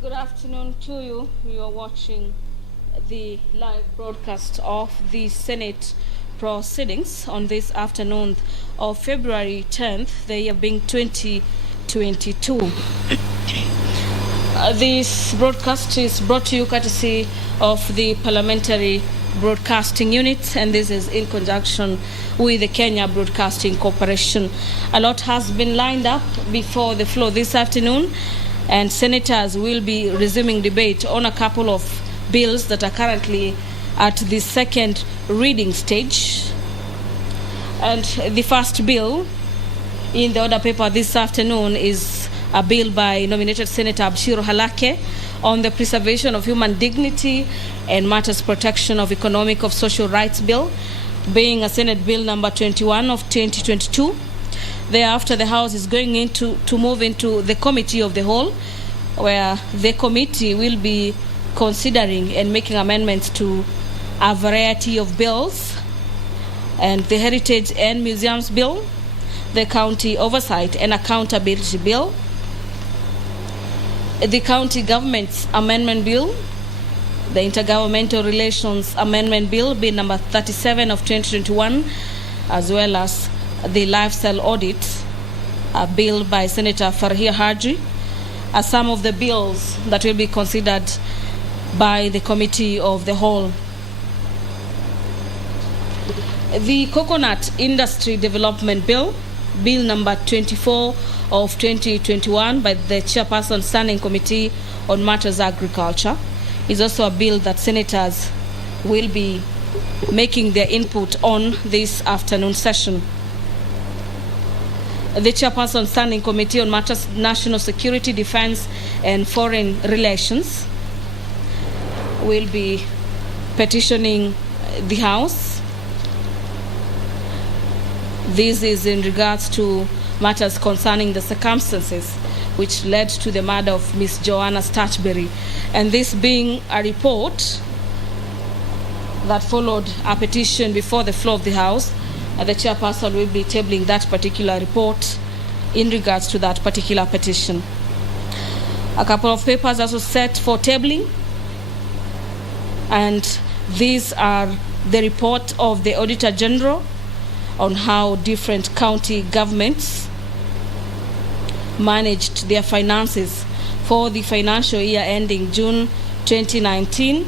Good afternoon to you. You are watching the live broadcast of the Senate proceedings on this afternoon of February 10th, the year being 2022. This broadcast is brought to you courtesy of the Parliamentary Broadcasting Unit, and this is in conjunction with the Kenya Broadcasting Corporation. A lot has been lined up before the floor this afternoon, and senators will be resuming debate on a couple of bills that are currently at the second reading stage. And the first bill in the order paper this afternoon is a bill by nominated Senator Abshiro Halake on the preservation of human dignity and matters protection of economic of social rights bill, being a Senate Bill number 21 of 2022. Thereafter, the House is going to move into the Committee of the Whole, where the committee will be considering and making amendments to a variety of bills, and the Heritage and Museums Bill, the County Oversight and Accountability Bill, the County Government's Amendment Bill, the Intergovernmental Relations Amendment Bill, Bill number 37 of 2021, as well as the Lifestyle Audit, a bill by Senator Farhia Haji, are some of the bills that will be considered by the Committee of the Whole. The Coconut Industry Development Bill, Bill number 24 of 2021 by the Chairperson Standing Committee on Matters Agriculture, is also a bill that senators will be making their input on this afternoon session. The Chairperson Standing Committee on Matters National Security, Defense and Foreign Relations will be petitioning the House. This is in regards to matters concerning the circumstances which led to the murder of Miss Joanna Starchberry, and this being a report that followed a petition before the floor of the House. The chairperson will be tabling that particular report in regards to that particular petition. A couple of papers also set for tabling, and these are the report of the Auditor General on how different county governments managed their finances for the financial year ending June 2019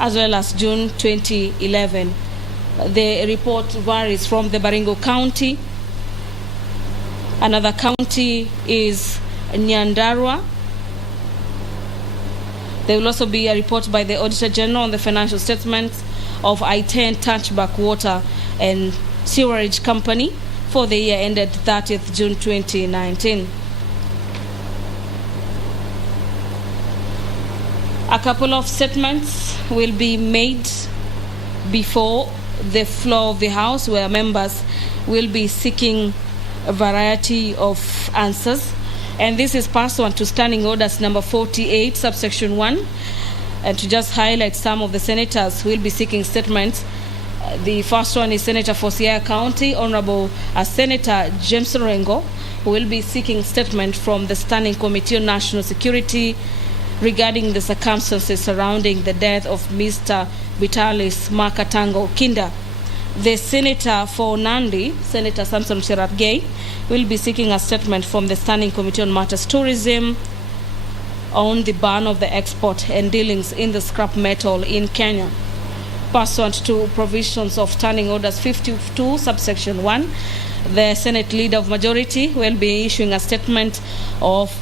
as well as June 2011. The report varies from the Baringo County. Another county is Nyandarua. There will also be a report by the Auditor General on the financial statements of I-10 Touchback Water and Sewerage Company for the year ended 30th June 2019. A couple of statements will be made before the floor of the House, where members will be seeking a variety of answers. And this is pursuant to Standing Orders number 48, subsection 1. And to just highlight some of the senators who will be seeking statements, the first one is Senator for Siaya County, Honorable Senator James Rengo, who will be seeking statement from the Standing Committee on National Security regarding the circumstances surrounding the death of Mr. Vitalis Makatango Kinda. The Senator for Nandi, Senator Samson Cherargei, will be seeking a statement from the Standing Committee on Matters Tourism on the ban of the export and dealings in the scrap metal in Kenya. Pursuant to provisions of Standing Orders 52, subsection 1, the Senate Leader of Majority will be issuing a statement of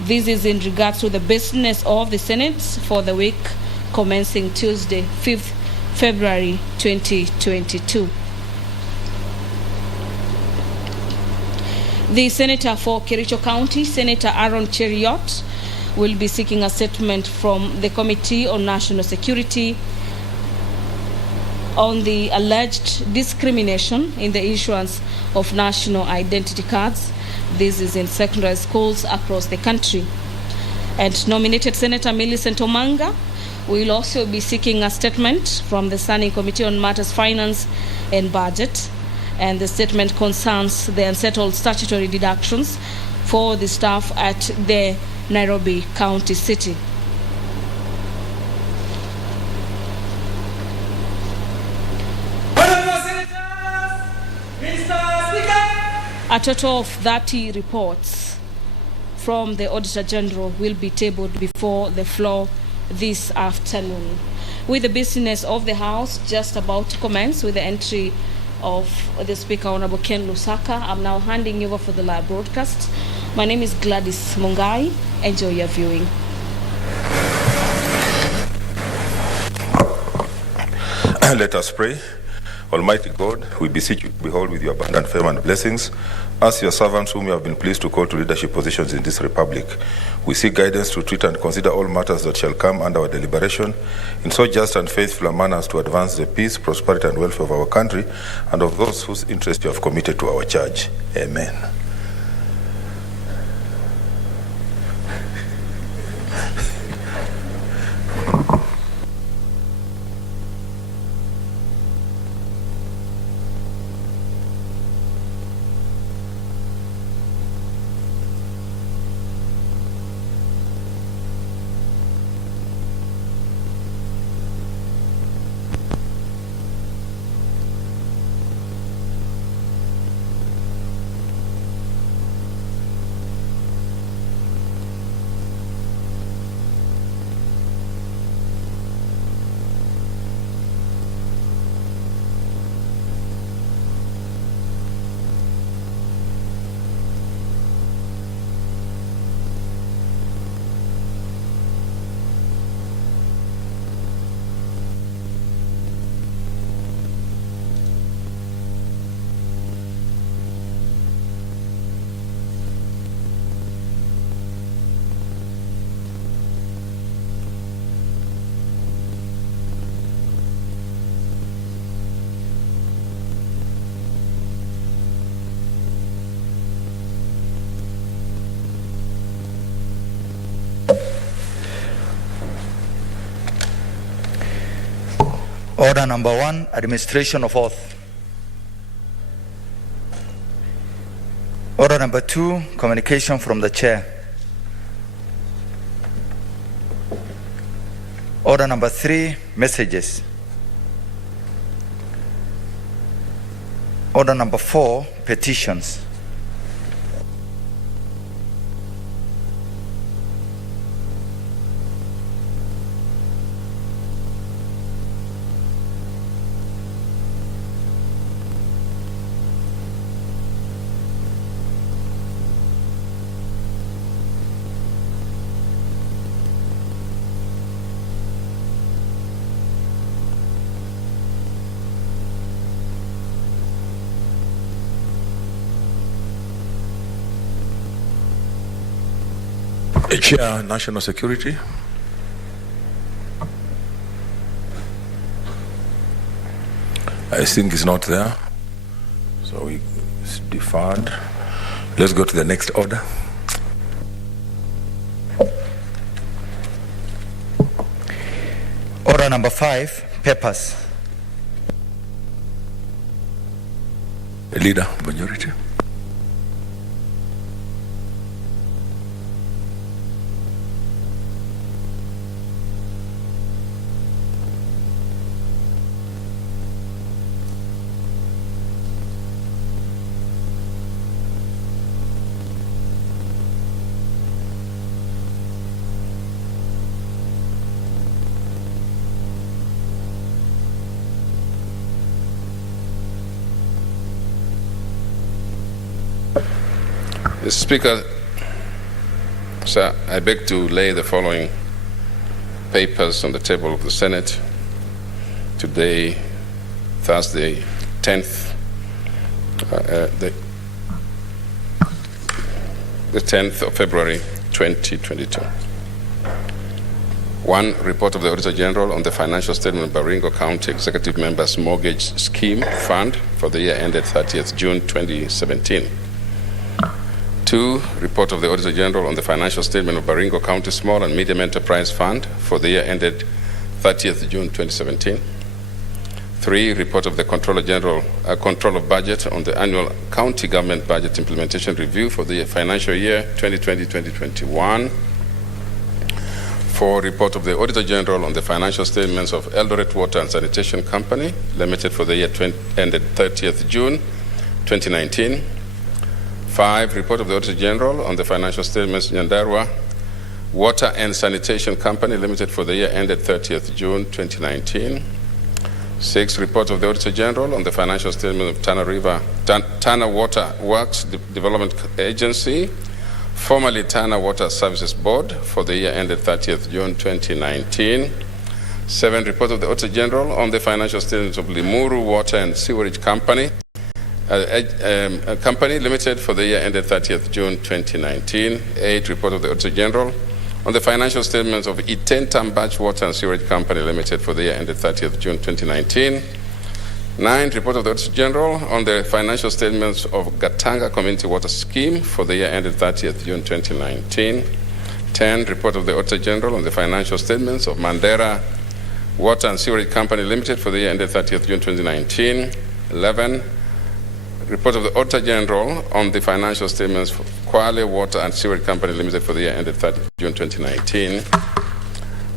this is in regards to the business of the Senate for the week commencing Tuesday, 5th February 2022. The Senator for Kericho County, Senator Aaron Cheriot, will be seeking a statement from the Committee on National Security on the alleged discrimination in the issuance of national identity cards. This is in secondary schools across the country. And nominated Senator Millicent Omanga will also be seeking a statement from the Standing Committee on Matters Finance and Budget, and the statement concerns the unsettled statutory deductions for the staff at the Nairobi County City. A total of 30 reports from the Auditor General will be tabled before the floor this afternoon. With the business of the House just about to commence with the entry of the Speaker, Honorable Ken Lusaka, I'm now handing over for the live broadcast. My name is Gladys Mungai. Enjoy your viewing. Let us pray. Almighty God, we beseech you, behold with your abundant favor and blessings, as your servants whom you have been pleased to call to leadership positions in this republic. We seek guidance to treat and consider all matters that shall come under our deliberation in so just and faithful a manner as to advance the peace, prosperity, and welfare of our country and of those whose interest you have committed to our church. Amen. Order number 1, administration of oath. Order number 2, communication from the chair. Order number 3, messages. Order number 4, petitions. Chair, National Security. I think it's not there, so it's deferred. Let's go to the next order. Order number 5, papers. Leader, majority. Mr. Speaker, sir, I beg to lay the following papers on the table of the Senate today, Thursday, 10th, the 10th of February, 2022. 1, report of the Auditor General on the financial statement of Baringo County Executive Members Mortgage Scheme Fund for the year ended 30th June 2017. 2, report of the Auditor General on the financial statement of Baringo County Small and Medium Enterprise Fund for the year ended 30th June 2017. 3, report of the Controller General, Control of Budget on the annual County Government Budget Implementation Review for the financial year 2020-2021. 4, report of the Auditor General on the financial statements of Eldoret Water and Sanitation Company Limited for the year ended 30th June 2019. 5, report of the Auditor General on the financial statements of Nyandarua Water and Sanitation Company Limited for the year ended 30th June 2019. 6, report of the Auditor General on the financial statement of Tana Water Works Development Agency, formerly Tana Water Services Board, for the year ended 30th June 2019. 7, report of the Auditor General on the financial statements of Limuru Water and Sewerage Company, Company Limited for the year ended 30th June 2019. 8, report of the Auditor General on the financial statements of Itentam Water and Sewerage Company Limited for the year ended 30th June 2019. 9, report of the Auditor General on the financial statements of Gatanga Community Water Scheme for the year ended 30th June 2019. 10, report of the Auditor General on the financial statements of Mandera Water and Sewerage Company Limited for the year ended 30th June 2019. 11, report of the Auditor General on the financial statements for Kwale Water and Sewerage Company Limited for the year ended 30th June 2019.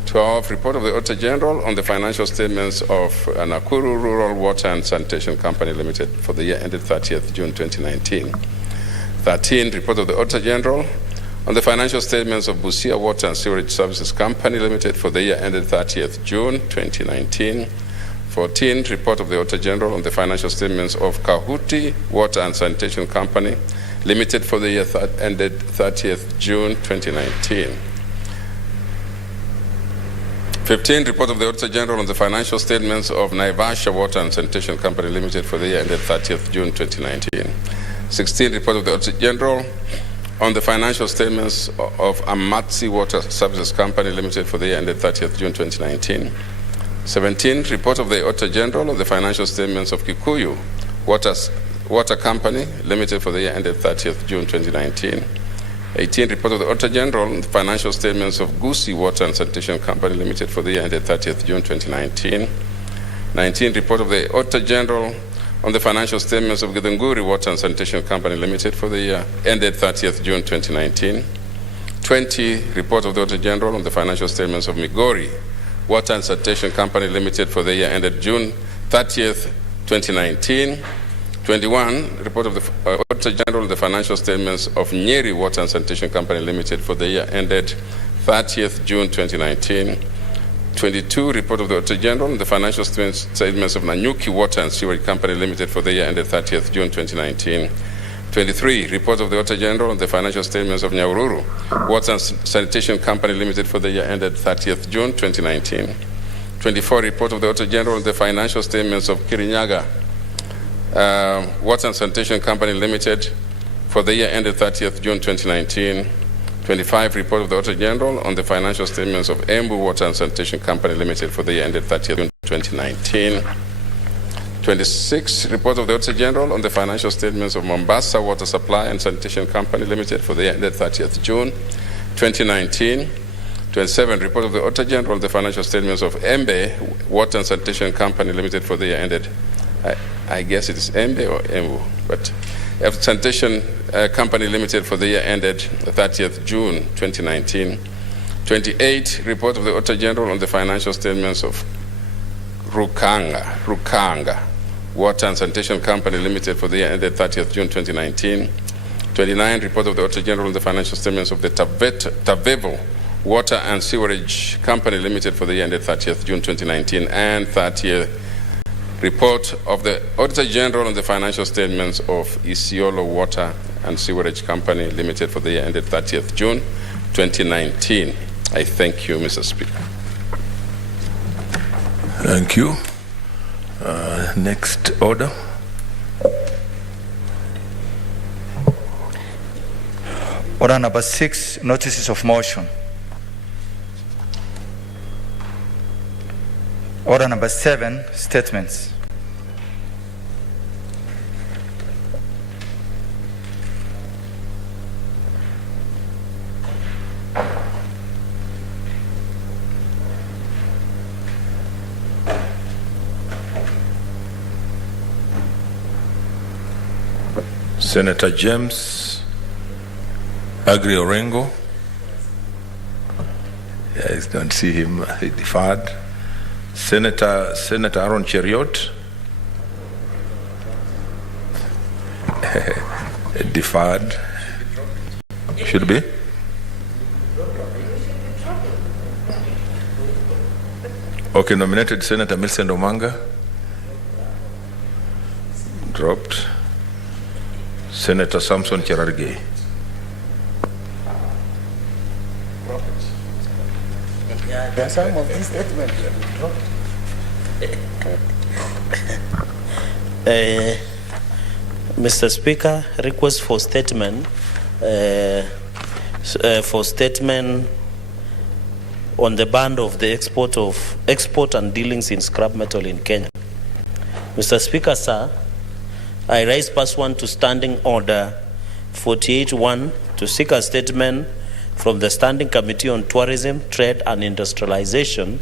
12, report of the Auditor General on the financial statements of Nakuru Rural Water and Sanitation Company Limited for the year ended 30th June 2019. 13, report of the Auditor General on the financial statements of Busia Water and Sewerage Services Company Limited for the year ended 30th June 2019. 14, report of the Auditor General on the financial statements of Kahuti Water and Sanitation Company Limited for the year ended 30th June 2019. 15, report of the Auditor General on the financial statements of Naivasha Water and Sanitation Company Limited for the year ended 30th June 2019. 16, report of the Auditor General on the financial statements of Amatsi Water Services Company Limited for the year ended 30th June 2019. 17, report of the Auditor General on the financial statements of Kikuyu Water Company Limited for the year ended 30th June 2019. 18, report of the Auditor General on the financial statements of Gusi Water and Sanitation Company Limited for the year ended 30th June 2019. 19, report of the Auditor General on the financial statements of Githunguri Water and Sanitation Company Limited for the year ended 30th June 2019. 20, report of the Auditor General on the financial statements of Migori Water and Sanitation Company Limited for the year ended June 30th, 2019. 21, report of the Auditor General on the financial statements of Nyeri Water and Sanitation Company Limited for the year ended 30th June 2019. 22, report of the Auditor General on the financial statements of Nanyuki Water and Sewerage Company Limited for the year ended 30th June 2019. 23, report of the Auditor General on the financial statements of Nyahururu Water and Sanitation Company Limited for the year ended 30th June 2019. 24, report of the Auditor General on the financial statements of Kirinyaga Water and Sanitation Company Limited for the year ended 30th June 2019. 25, report of the Auditor General on the financial statements of Embu Water and Sanitation Company Limited for the year ended 30th June 2019. 26, report of the Auditor General on the financial statements of Mombasa Water Supply and Sanitation Company Limited for the year ended 30th June 2019. 27, report of the Auditor General on the financial statements of Embe Water and Sanitation Company Limited for the year ended, I guess it is Embe or Embu, but Sanitation Company Limited for the year ended 30th June 2019. 28, report of the Auditor General on the financial statements of Rukanga Water and Sanitation Company Limited for the year ended 30th June 2019. 29, report of the Auditor General on the financial statements of the Tavevo Water and Sewerage Company Limited for the year ended 30th June 2019. And 30th, report of the Auditor General on the financial statements of Isiolo Water and Sewerage Company Limited for the year ended 30th June 2019. I thank you, Mr. Speaker. Thank you. Next order. Order number 6, notices of motion. Order number 7, statements. Senator James Agri Orengo, I don't see him. He deferred. Senator Aaron Cheriot. Deferred. Should be. Okay, nominated Senator Millicent Omanga. Dropped. Senator Samson Cherargei. There are some of these statements. Mr. Speaker, request for statement on the ban of the export and dealings in scrap metal in Kenya. Mr. Speaker, sir, I rise pursuant to Standing Order 48-1 to seek a statement from the Standing Committee on Tourism, Trade and Industrialization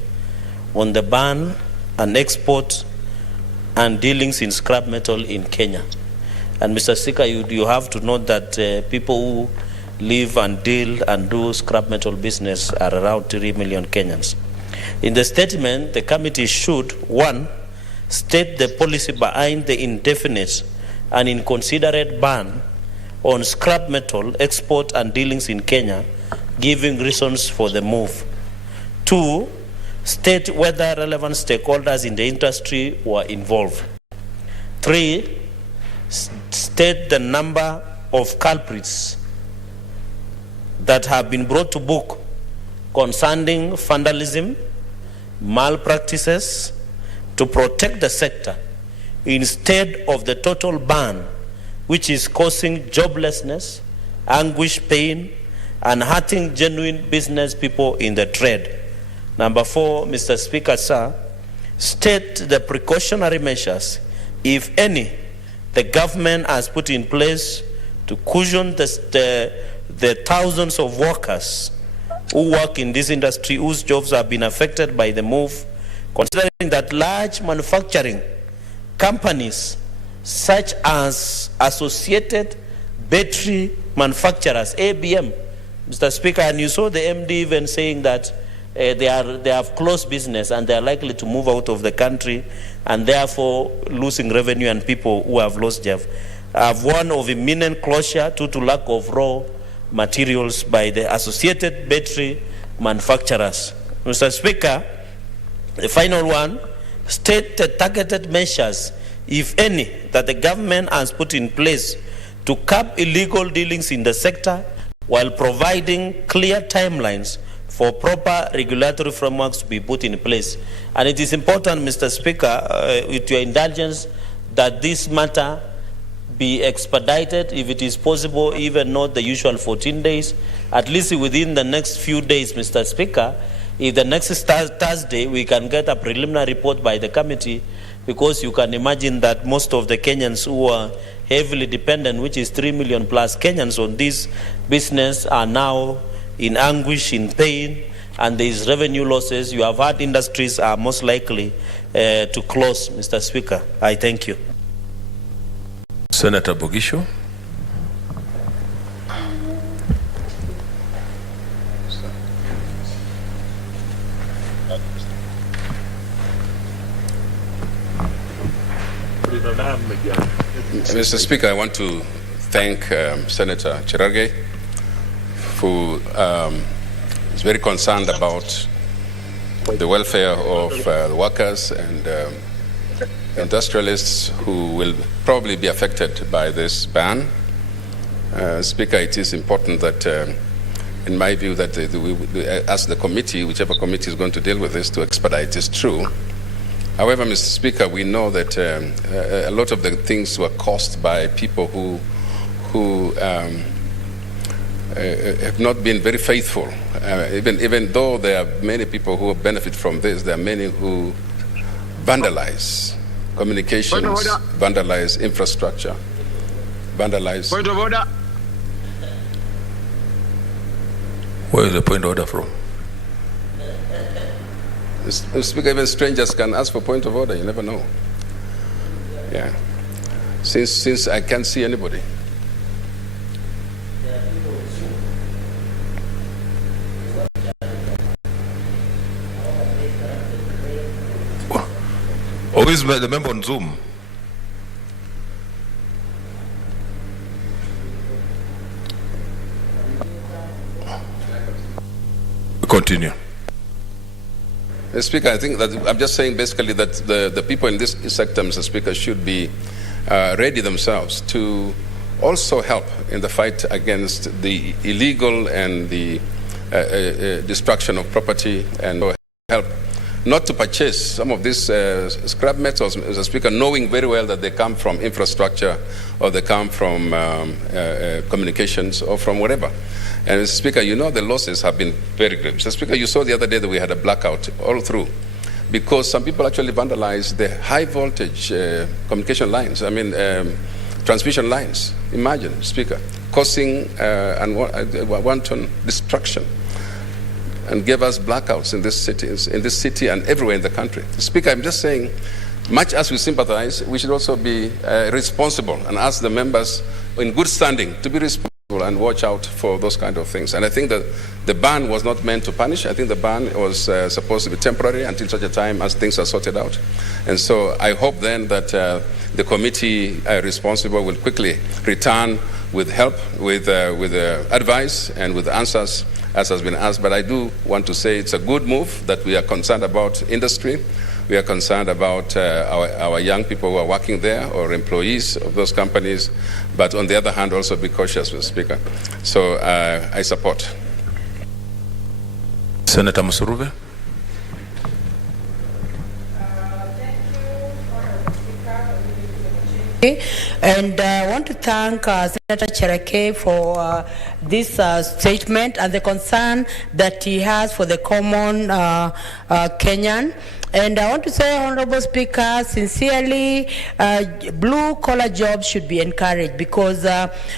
on the ban and export and dealings in scrap metal in Kenya. And Mr. Speaker, you have to note that people who live and deal and do scrap metal business are around 3 million Kenyans. In the statement, the committee should, 1, state the policy behind the indefinite and inconsiderate ban on scrap metal export and dealings in Kenya, giving reasons for the move. 2, state whether relevant stakeholders in the industry were involved. 3, state the number of culprits that have been brought to book concerning vandalism, malpractices, to protect the sector instead of the total ban, which is causing joblessness, anguish, pain, and hurting genuine business people in the trade. Number 4, Mr. Speaker, sir, state the precautionary measures, if any, the government has put in place to cushion the thousands of workers who work in this industry whose jobs have been affected by the move, considering that large manufacturing companies such as Associated Battery Manufacturers, ABM, Mr. Speaker, and you saw the MD even saying that they have closed business and they are likely to move out of the country and therefore losing revenue, and people who have lost jobs have warned of imminent closure due to lack of raw materials by the Associated Battery Manufacturers. Mr. Speaker, the final one, state the targeted measures, if any, that the government has put in place to curb illegal dealings in the sector while providing clear timelines for proper regulatory frameworks to be put in place. And it is important, Mr. Speaker, with your indulgence, that this matter be expedited, if it is possible, even not the usual 14 days, at least within the next few days, Mr. Speaker. If the next Thursday we can get a preliminary report by the committee, because you can imagine that most of the Kenyans who are heavily dependent, which is 3 million plus Kenyans on this business, are now in anguish, in pain, and there is revenue losses. You have had industries are most likely to close, Mr. Speaker. I thank you. Senator Bogisho. Mr. Speaker, I want to thank Senator Cherargei, who is very concerned about the welfare of the workers and industrialists who will probably be affected by this ban. Speaker, it is important that, in my view, that we ask the committee, whichever committee is going to deal with this, to expedite this through. However, Mr. Speaker, we know that a lot of the things were caused by people who have not been very faithful. Even though there are many people who benefit from this, there are many who vandalize communications, vandalize infrastructure, vandalize. Point of order. Where is the point of order from? Mr. Speaker, even strangers can ask for point of order. You never know. Yeah. Since I can't see anybody. Who is the member on Zoom? Continue. Speaker, I think that I'm just saying basically that the people in this sector, Mr. Speaker, should be ready themselves to also help in the fight against the illegal and the destruction of property, and help not to purchase some of these scrap metals, Mr. Speaker, knowing very well that they come from infrastructure or they come from communications or from whatever. And Mr. Speaker, you know the losses have been very great. Mr. Speaker, you saw the other day that we had a blackout all through because some people actually vandalized the high voltage communication lines, transmission lines. Imagine, Speaker, causing wanton destruction and gave us blackouts in this city and everywhere in the country. Speaker, I'm just saying, much as we sympathize, we should also be responsible and ask the members in good standing to be responsible and watch out for those kind of things. And I think that the ban was not meant to punish. I think the ban was supposed to be temporary until such a time as things are sorted out. And so I hope then that the committee responsible will quickly return with help, with advice and with answers as has been asked. But I do want to say it's a good move that we are concerned about industry. We are concerned about our young people who are working there or employees of those companies. But on the other hand, also be cautious, Mr. Speaker. So I support. Senator Musuruve. And I want to thank Senator Cherargei for this statement and the concern that he has for the common Kenyan. And I want to say, Honorable Speaker, sincerely, blue-collar jobs should be encouraged because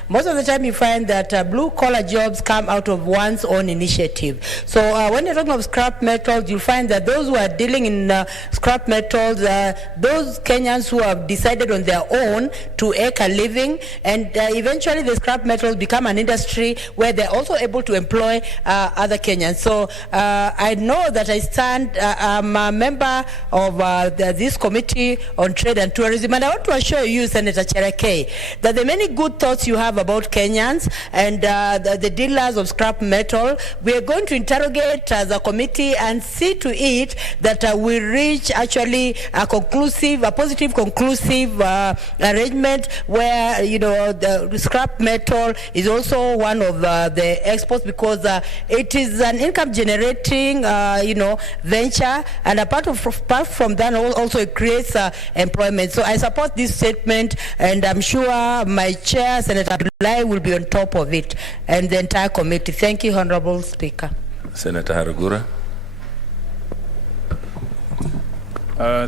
most of the time you find that blue-collar jobs come out of one's own initiative. So when you're talking of scrap metals, you find that those who are dealing in scrap metals, those Kenyans who have decided on their own to make a living, and eventually the scrap metals become an industry where they're also able to employ other Kenyans. So I know that I stand, I'm a member of this Committee on Trade and Tourism, and I want to assure you, Senator Cherargei, that the many good thoughts you have about Kenyans and the dealers of scrap metal, we are going to interrogate as a committee and see to it that we reach actually a positive conclusive arrangement where, you know, the scrap metal is also one of the exports because it is an income generating, venture, and apart from that also it creates employment. So I support this statement, and I'm sure my chair, Senator Abdullahi, will be on top of it, and the entire committee. Thank you, Honorable Speaker. Senator Haragura.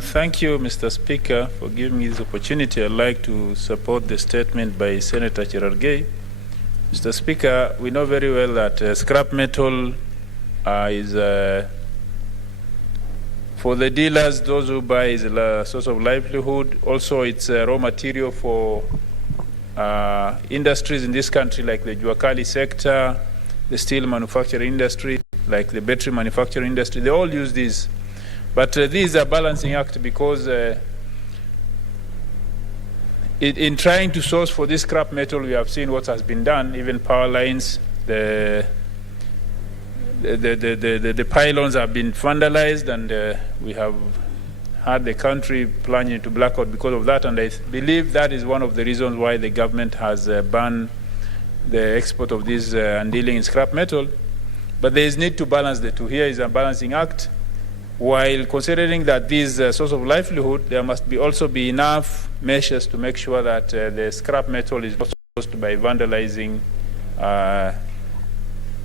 Thank you, Mr. Speaker, for giving me this opportunity. I'd like to support the statement by Senator Cherargei. Mr. Speaker, we know very well that scrap metal is for the dealers, those who buy, is a source of livelihood. Also, it's a raw material for industries in this country like the Juakali sector, the steel manufacturing industry, like the battery manufacturing industry. They all use these. But these are balancing act because in trying to source for this scrap metal, we have seen what has been done, even power lines, the pylons have been vandalized, and we have had the country plunge into blackout because of that. And I believe that is one of the reasons why the government has banned the export of this and dealing in scrap metal. But there is need to balance the two. Here is a balancing act. While considering that this source of livelihood, there must also be enough measures to make sure that the scrap metal is not sourced by vandalizing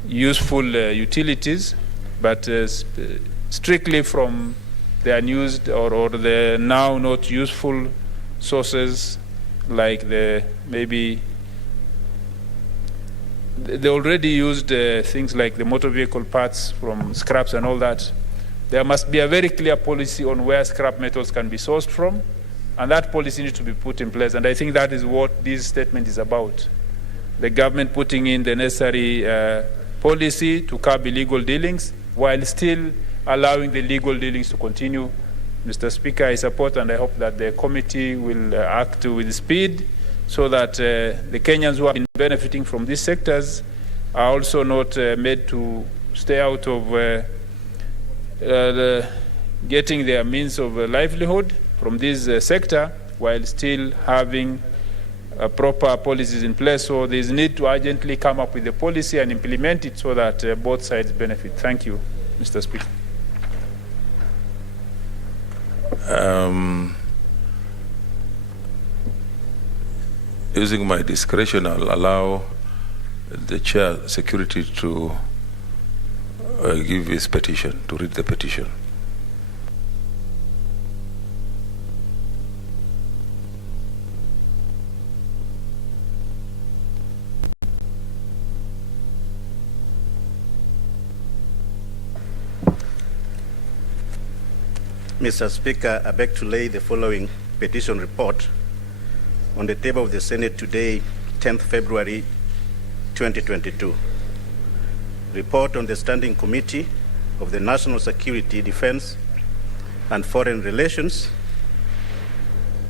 useful utilities, but strictly from the unused or the now not useful sources, like the already used things like the motor vehicle parts from scraps and all that. There must be a very clear policy on where scrap metals can be sourced from, and that policy needs to be put in place. And I think that is what this statement is about. The government putting in the necessary policy to curb illegal dealings while still allowing the legal dealings to continue Mr. Speaker, I support and I hope that the committee will act with speed so that the Kenyans who have been benefiting from these sectors are also not made to stay out of getting their means of livelihood from this sector while still having proper policies in place. So there is need to urgently come up with a policy and implement it so that both sides benefit. Thank you, Mr. Speaker. Using my discretion, I'll allow the chair security to give his petition, to read the petition. Mr. Speaker, I beg to lay the following petition report on the table of the Senate today, 10th February 2022. Report on the Standing Committee of the National Security, Defense, and Foreign Relations.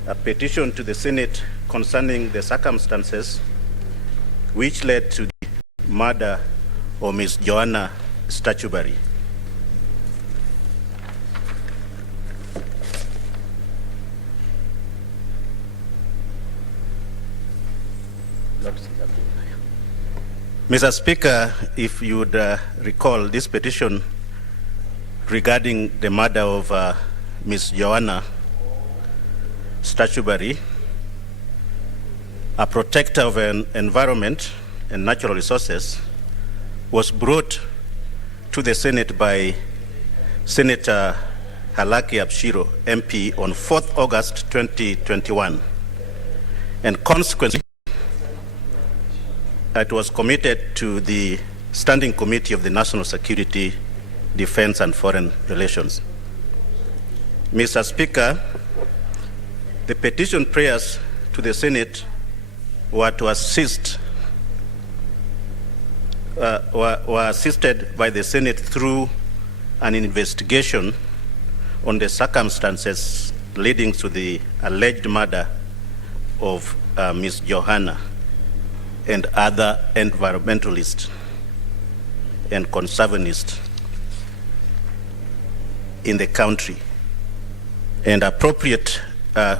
A petition to the Senate concerning the circumstances which led to the murder of Ms. Joanna Statuary. Mr. Speaker, if you would recall this petition regarding the murder of Ms. Joanna Statuary, a protector of an environment and natural resources, was brought to the Senate by Senator Halaki Abshiro, MP, on 4th August 2021, and consequently it was committed to the Standing Committee of the National Security, Defense, and Foreign Relations. Mr. Speaker, the petition prayers to the Senate were to assist, were assisted by the Senate through an investigation on the circumstances leading to the alleged murder of Ms. Joanna and other environmentalists and conservationists in the country, and appropriate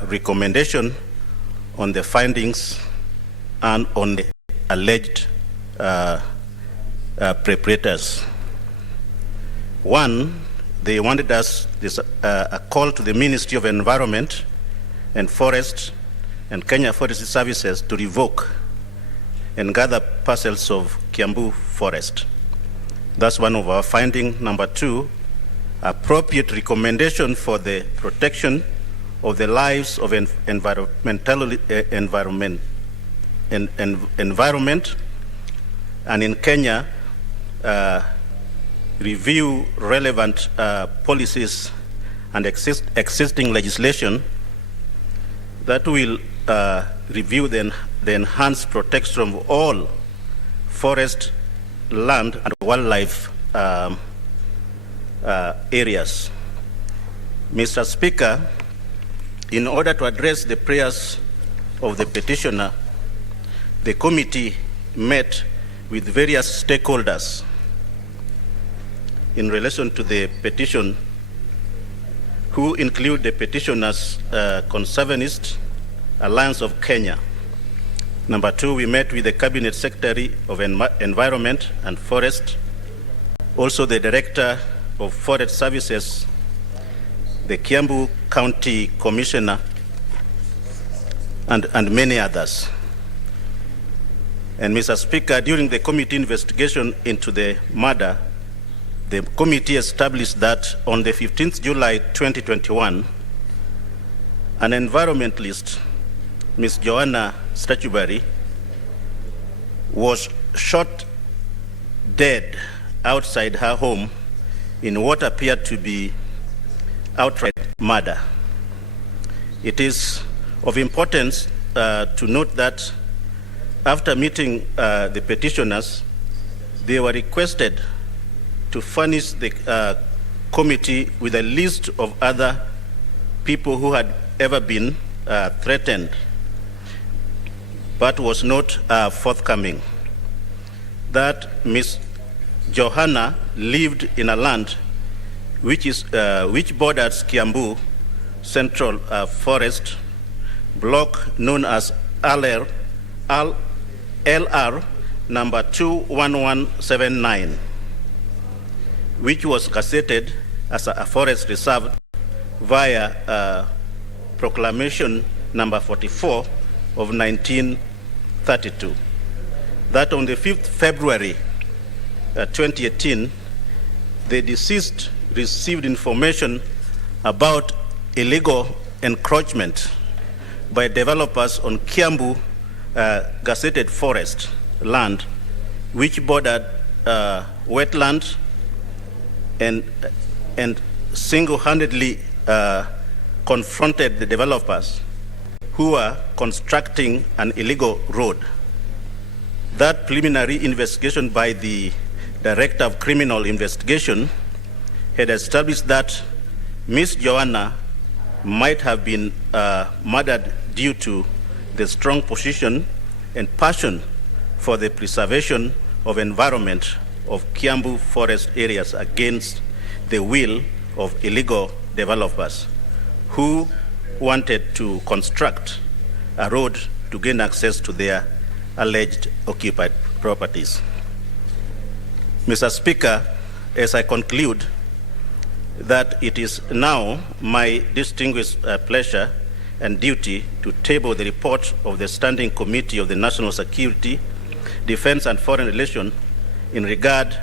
recommendation on the findings and on the alleged perpetrators. One, they wanted us a call to the Ministry of Environment and Forest and Kenya Forest Services to revoke and gather parcels of Kiambu forest. That's one of our findings. Number two, appropriate recommendation for the protection of the lives of environment, and in Kenya, review relevant policies and existing legislation that will review the enhanced protection of all forest, land, and wildlife areas. Mr. Speaker, in order to address the prayers of the petitioner, the committee met with various stakeholders in relation to the petition, who include the petitioner's Conservanist Alliance of Kenya. Number two, we met with the Cabinet Secretary of Environment and Forest, also the Director of Forest Services, the Kiambu County Commissioner, and many others. And Mr. Speaker, during the committee investigation into the murder, the committee established that on the 15th July 2021, an environmentalist, Ms. Joanna Statuary, was shot dead outside her home in what appeared to be outright murder. It is of importance to note that after meeting the petitioners, they were requested to furnish the committee with a list of other people who had ever been threatened but was not forthcoming. That Ms. Johanna lived in a land which borders Kiambu Central Forest block known as LR number 21179, which was gazetted as a forest reserve via proclamation number 44 of 1932. That on the 5th February 2018, the deceased received information about illegal encroachment by developers on Kiambu gazetted forest land, which bordered wetland and single-handedly confronted the developers who were constructing an illegal road. That preliminary investigation by the Director of Criminal Investigation had established that Ms. Joanna might have been murdered due to the strong position and passion for the preservation of environment of Kiambu forest areas against the will of illegal developers who wanted to construct a road to gain access to their alleged occupied properties. Mr. Speaker, as I conclude, that it is now my distinguished pleasure and duty to table the report of the Standing Committee of the National Security, Defense and Foreign Relations in regard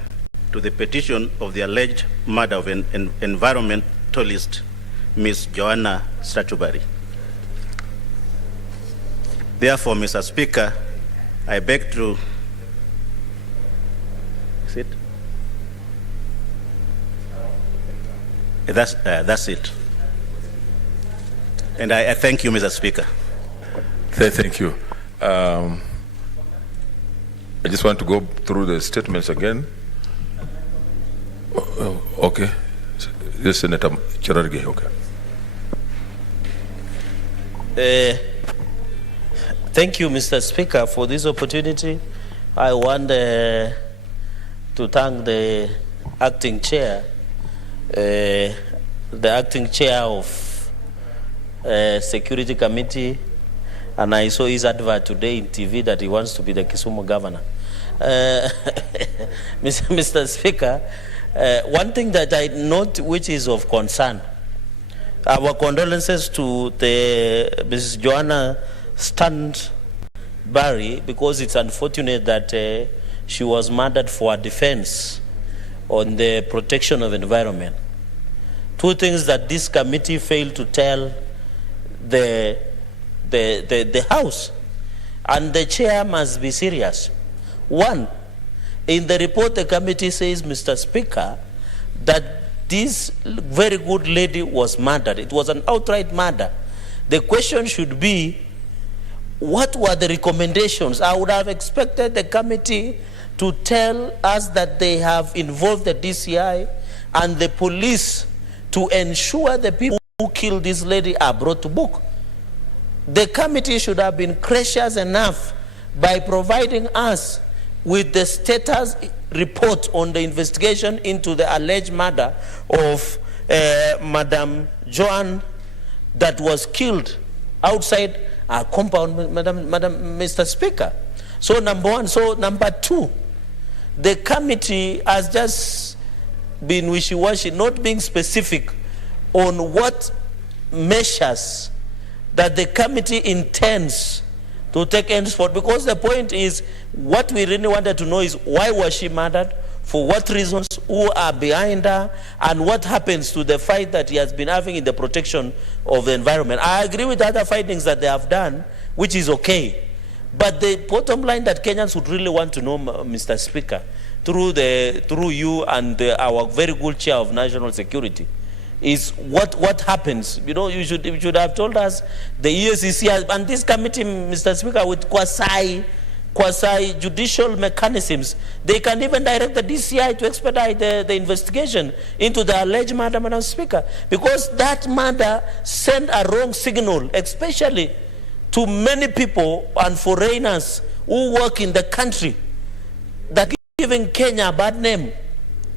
to the petition of the alleged murder of an environmentalist, Ms. Joanna Statuberry. Therefore, Mr. Speaker, I beg to sit. That's it. And I thank you, Mr. Speaker. Thank you. I just want to go through the statements again. Okay. Yes, Senator Cherargei, okay. Thank you, Mr. Speaker, for this opportunity. I want to thank the acting chair, of Security Committee, and I saw his advert today in TV that he wants to be the Kisumu governor. Mr. Speaker, one thing that I note which is of concern, our condolences to the Mrs. Joanna Statuberry, because it's unfortunate that she was murdered for her defense on the protection of environment. Two things that this committee failed to tell the House, and the chair must be serious. One, in the report the committee says, Mr. Speaker, that this very good lady was murdered. It was an outright murder. The question should be, what were the recommendations? I would have expected the committee to tell us that they have involved the DCI and the police to ensure the people who killed this lady are brought to book. The committee should have been gracious enough by providing us with the status report on the investigation into the alleged murder of Madam Joan that was killed outside our compound, Mr. Speaker. So number one. So number two, the committee has just been wishy-washy, not being specific on what measures that the committee intends to take henceforth, because the point is, what we really wanted to know is, why was she murdered, for what reasons, who are behind her, and what happens to the fight that he has been having in the protection of the environment. I agree with other findings that they have done, which is okay. But the bottom line that Kenyans would really want to know, Mr. Speaker, through you and our very good chair of national security, is what happens. You know, you should have told us the EACC and this committee, Mr. Speaker, with quasi quasi-judicial mechanisms. They can even direct the DCI to expedite the investigation into the alleged murder, Madam Speaker, because that murder sent a wrong signal, especially to many people and foreigners who work in the country, that giving Kenya a bad name,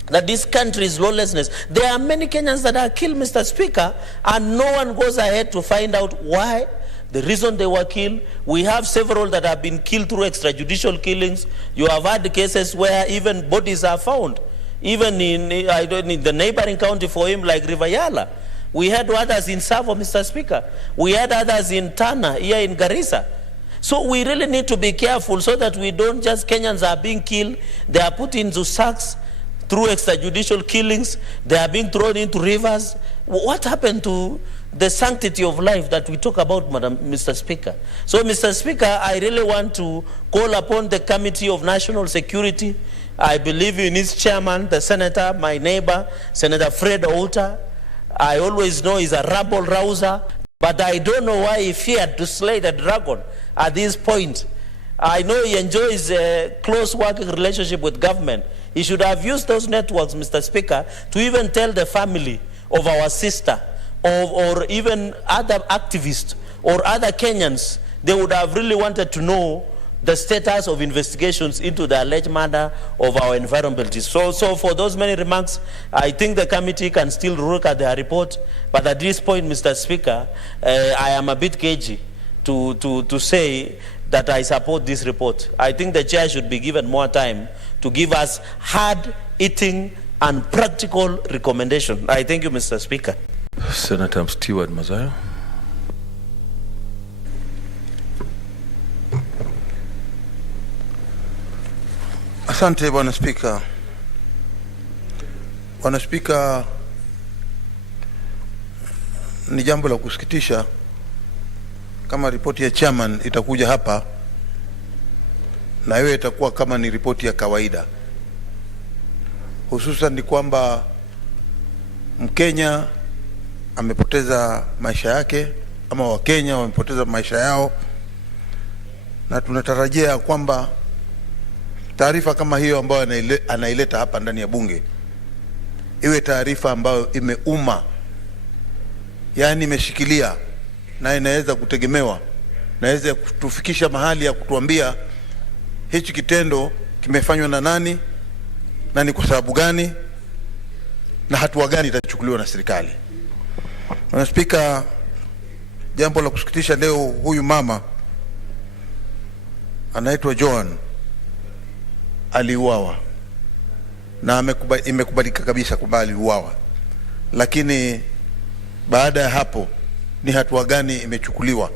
that this country is lawlessness. There are many Kenyans that are killed, Mr. Speaker, and no one goes ahead to find out why, the reason they were killed. We have several that have been killed through extrajudicial killings. You have had cases where even bodies are found, even in the neighboring county for him, like River Yala. We had others in Savo, Mr. Speaker. We had others in Tana, here in Garissa. So we really need to be careful so that we don't just, Kenyans are being killed, they are put into sacks through extrajudicial killings, they are being thrown into rivers. What happened to the sanctity of life that we talk about, Mr. Speaker? So, Mr. Speaker, I really want to call upon the Committee of National Security. I believe in its chairman, the senator, my neighbor, Senator Fred Outa. I always know he's a rabble rouser, but I don't know why he feared to slay the dragon at this point. I know he enjoys a close working relationship with government. He should have used those networks, Mr. Speaker, to even tell the family of our sister, or even other activists or other Kenyans. They would have really wanted to know the status of investigations into the alleged murder of our environmentalists. So for those many remarks, I think the committee can still look at their report. But at this point, Mr. Speaker, I am a bit cagey to say that I support this report. I think the chair should be given more time to give us hard-hitting and practical recommendation. I thank you, Mr. Speaker. Senator Stewart Mazayo. Asante Bwana Spika. Bwana Spika, ni jambo la kusikitisha kama ripoti ya chairman itakuja hapa na hiyo itakuwa kama ni ripoti ya kawaida. Hususan ni kwamba Mkenya amepoteza maisha yake, ama Wakenya wamepoteza maisha yao, na tunatarajia kwamba taarifa kama hiyo ambayo anaileta hapa ndani ya bunge iwe taarifa ambayo imeuma, yani imeshikilia na inaweza kutegemewa, naweza kutufikisha mahali ya kutuambia hichi kitendo kimefanywa na nani na ni kwa sababu gani na hatua gani itachukuliwa na serikali. Bwana Spika, jambo la kusikitisha leo, huyu mama anaitwa Joan aliuawa, na imekubalika kabisa kwamba aliuawa, lakini baada ya hapo ni hatua gani imechukuliwa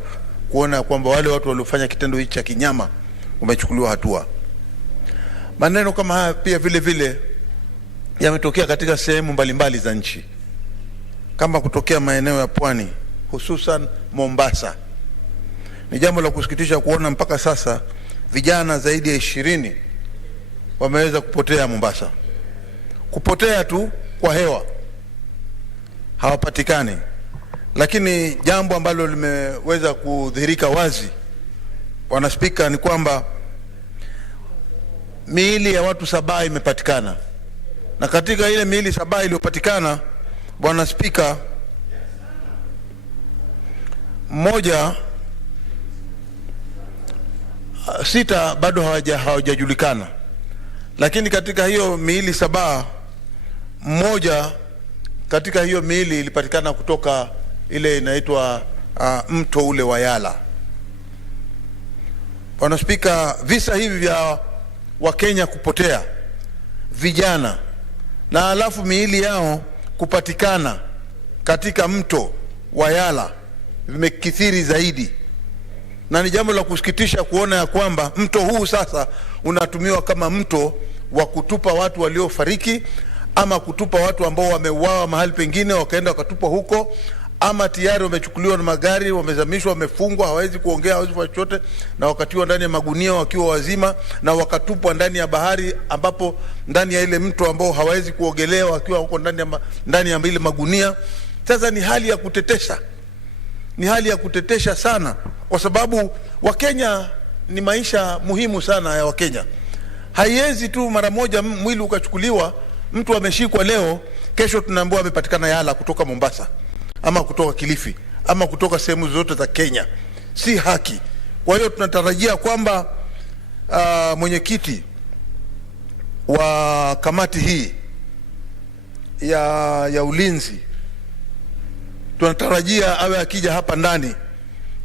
kuona kwamba wale watu waliofanya kitendo hichi cha kinyama wamechukuliwa hatua? Maneno kama haya pia vile vile yametokea katika sehemu mbalimbali za nchi, kama kutokea maeneo ya pwani, hususan Mombasa. Ni jambo la kusikitisha kuona mpaka sasa vijana zaidi ya 20 wameweza kupotea Mombasa. Kupotea tu kwa hewa, hawapatikani. Lakini jambo ambalo limeweza kudhihirika wazi, Bwana Spika, ni kwamba miili ya watu 7 imepatikana, na katika ile miili 7 iliyopatikana, Bwana Spika, mmoja 6 bado hawajajulikana. Lakini katika hiyo miili 7, mmoja katika hiyo miili ilipatikana kutoka ile inaitwa mto ule wa Yala. Bwana Spika, visa hivi vya Wakenya kupotea vijana na alafu miili yao kupatikana katika mto wa Yala vimekithiri zaidi, na ni jambo la kusikitisha kuona ya kwamba mto huu sasa unatumiwa kama mto wa kutupa watu waliofariki, ama kutupa watu ambao wameuawa mahali pengine wakaenda wakatupa huko, ama tayari wamechukuliwa na magari, wamezamishwa, wamefungwa, hawezi kuongea, hawezi kufanya chochote, na wakatiwa ndani ya magunia wakiwa wazima, na wakatupwa ndani ya bahari, ambapo ndani ya ile mto ambao hawezi kuogelea wakiwa huko ndani ya ile magunia. Sasa ni hali ya kutetesha, ni hali ya kutetesha sana, kwa sababu Wakenya ni maisha muhimu sana ya Wakenya. Haiwezi tu mara moja mwili ukachukuliwa, mtu ameshikwa leo, kesho tunaambiwa amepatikana Yala kutoka Mombasa ama kutoka Kilifi ama kutoka sehemu zote za Kenya. Si haki. Kwa hiyo tunatarajia kwamba mwenyekiti wa kamati hii ya ulinzi, tunatarajia awe akija hapa ndani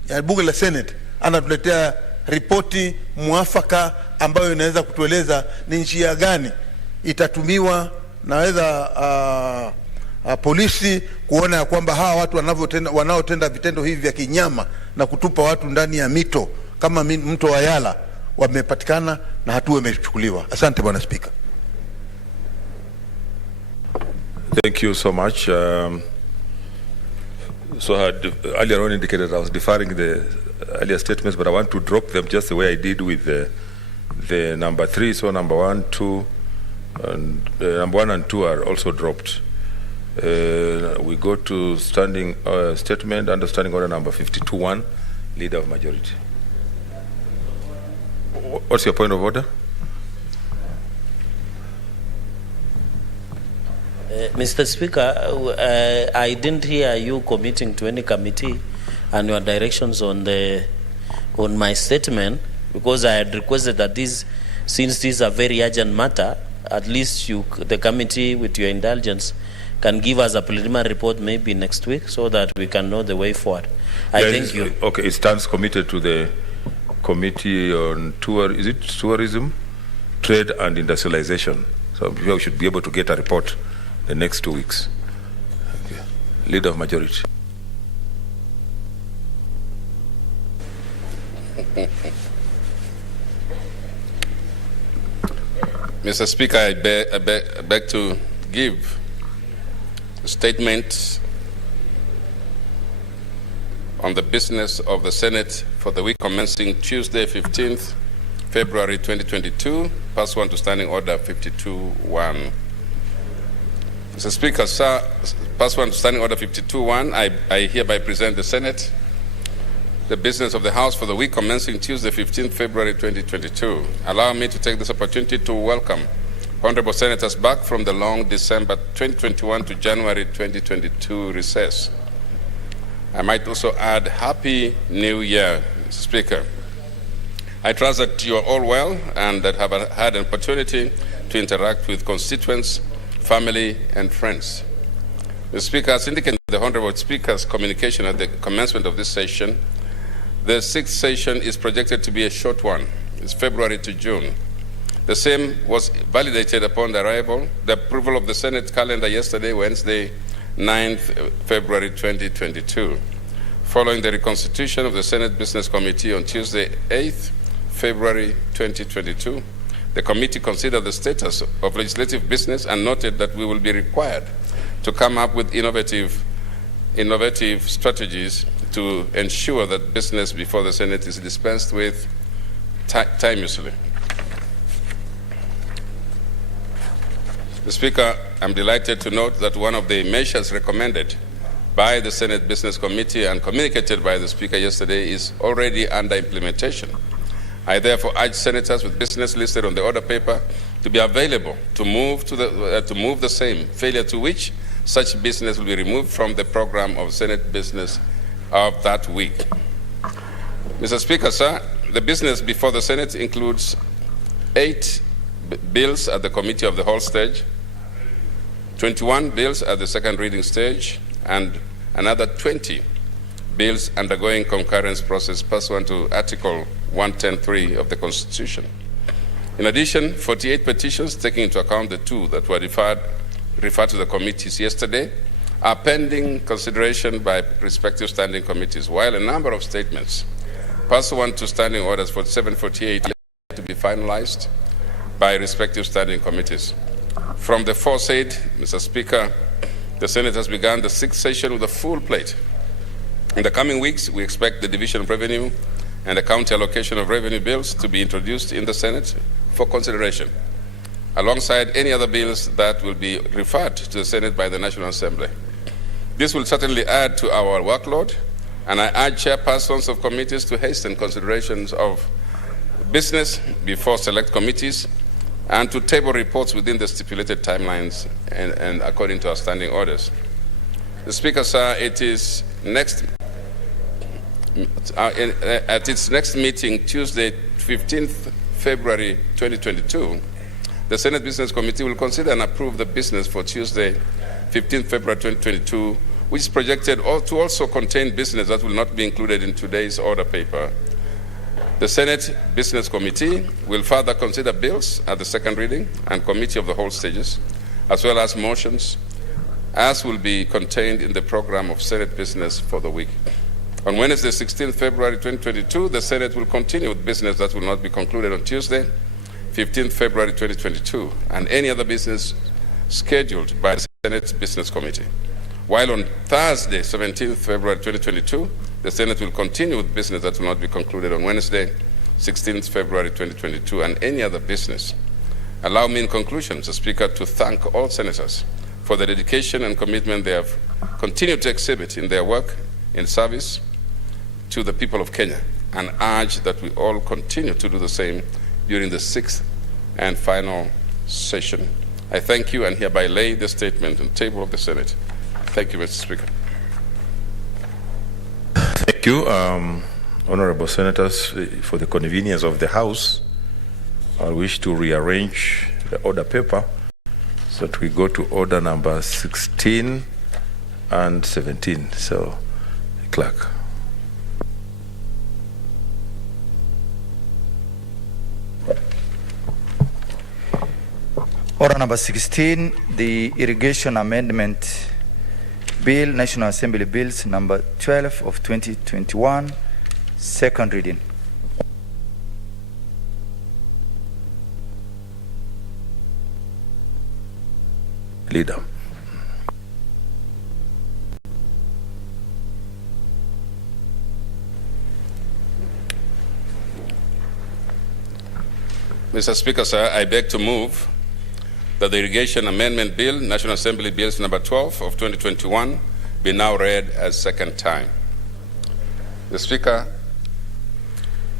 ya bunge la Senate anatuletea ripoti mwafaka ambayo inaweza kutueleza ni njia gani itatumiwa naweza polisi kuona ya kwamba hawa watu wanaotenda vitendo hivi vya kinyama na kutupa watu ndani ya mito kama mto wa Yala wamepatikana na hatua imechukuliwa. Asante Bwana Speaker. Thank you so much. So I had earlier on indicated I was deferring the earlier statements, but I want to drop them just the way I did with the number 3. So number 1, 2, and number 1 and 2 are also dropped. We go to standing statement under standing order number 52-1, Leader of Majority. What's your point of order? Mr. Speaker, I didn't hear you committing to any committee and your directions on my statement, because I had requested that since this is a very urgent matter, at least the committee, with your indulgence, can give us a preliminary report maybe next week so that we can know the way forward. I thank you. Okay, it stands committed to the Committee on Tourism, Trade and Industrialization. So we should be able to get a report the next 2 weeks. Okay. Leader of Majority. Mr. Speaker, I beg to give a statement on the business of the Senate for the week commencing Tuesday, 15th February 2022, pursuant to Standing Order 52-1. Mr. Speaker, sir, pursuant to Standing Order 52-1, I hereby present the Senate the business of the House for the week commencing Tuesday, 15th February 2022. Allow me to take this opportunity to welcome Honorable Senators back from the long December 2021 to January 2022 recess. I might also add Happy New Year, Mr. Speaker. I trust that you are all well and that have had an opportunity to interact with constituents, family, and friends. Mr. Speaker, as indicated in the Honorable Speaker's communication at the commencement of this session, the 6th session is projected to be a short one. It's February to June. The same was validated upon the approval of the Senate calendar yesterday, Wednesday, 9th February 2022. Following the reconstitution of the Senate Business Committee on Tuesday, 8th February 2022, the committee considered the status of legislative business and noted that we will be required to come up with innovative strategies to ensure that business before the Senate is dispensed with timeously. Mr. Speaker, I'm delighted to note that one of the measures recommended by the Senate Business Committee and communicated by the Speaker yesterday is already under implementation. I therefore urge senators with business listed on the order paper to be available to move the same, failure to which such business will be removed from the program of Senate business of that week. Mr. Speaker, sir, the business before the Senate includes 8 bills at the Committee of the Whole stage, 21 bills at the second reading stage, and another 20 bills undergoing concurrence process pursuant to Article 110(3) of the Constitution. In addition, 48 petitions, taking into account the 2 that were referred to the committees yesterday, are pending consideration by respective standing committees, while a number of statements pursuant to standing orders 47, 48 to be finalized by respective standing committees. From the aforesaid, Mr. Speaker, the Senate has begun the 6th session with a full plate. In the coming weeks, we expect the Division of Revenue and the county allocation of revenue bills to be introduced in the Senate for consideration, alongside any other bills that will be referred to the Senate by the National Assembly. This will certainly add to our workload, and I urge chairpersons of committees to hasten considerations of business before select committees, and to table reports within the stipulated timelines and according to our standing orders. The Speaker, sir, it is at its next meeting, Tuesday, 15th February 2022, the Senate Business Committee will consider and approve the business for Tuesday, 15th February 2022, which is projected to also contain business that will not be included in today's order paper. The Senate Business Committee will further consider bills at the second reading and committee of the whole stages, as well as motions, as will be contained in the program of Senate business for the week. On Wednesday, 16th February 2022, the Senate will continue with business that will not be concluded on Tuesday, 15th February 2022, and any other business scheduled by the Senate Business Committee. While on Thursday, 17th February 2022, the Senate will continue with business that will not be concluded on Wednesday, 16th February 2022, and any other business. Allow me in conclusion, Mr. Speaker, to thank all senators for the dedication and commitment they have continued to exhibit in their work in service to the people of Kenya, and urge that we all continue to do the same during the sixth and final session. I thank you and hereby lay the statement on the table of the Senate. Thank you, Mr. Speaker. Thank you, honorable senators. For the convenience of the House, I wish to rearrange the order paper so that we go to order number 16 and 17. So, clerk. Order number 16, the Irrigation Amendment Bill, National Assembly Bills number 12 of 2021, second reading. Leader. Mr. Speaker, sir, I beg to move that the Irrigation Amendment Bill, National Assembly Bills number 12 of 2021, be now read as second time. The Speaker,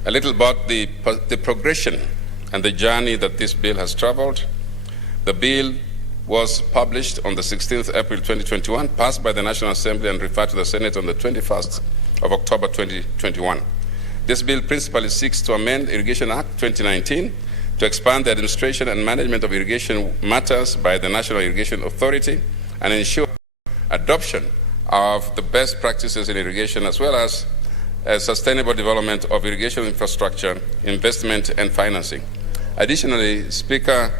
a little about the progression and the journey that this bill has traveled. The bill was published on the 16th April 2021, passed by the National Assembly and referred to the Senate on the 21st of October 2021. This bill principally seeks to amend Irrigation Act 2019 to expand the administration and management of irrigation matters by the National Irrigation Authority and ensure adoption of the best practices in irrigation, as well as sustainable development of irrigation infrastructure, investment, and financing. Additionally, Speaker,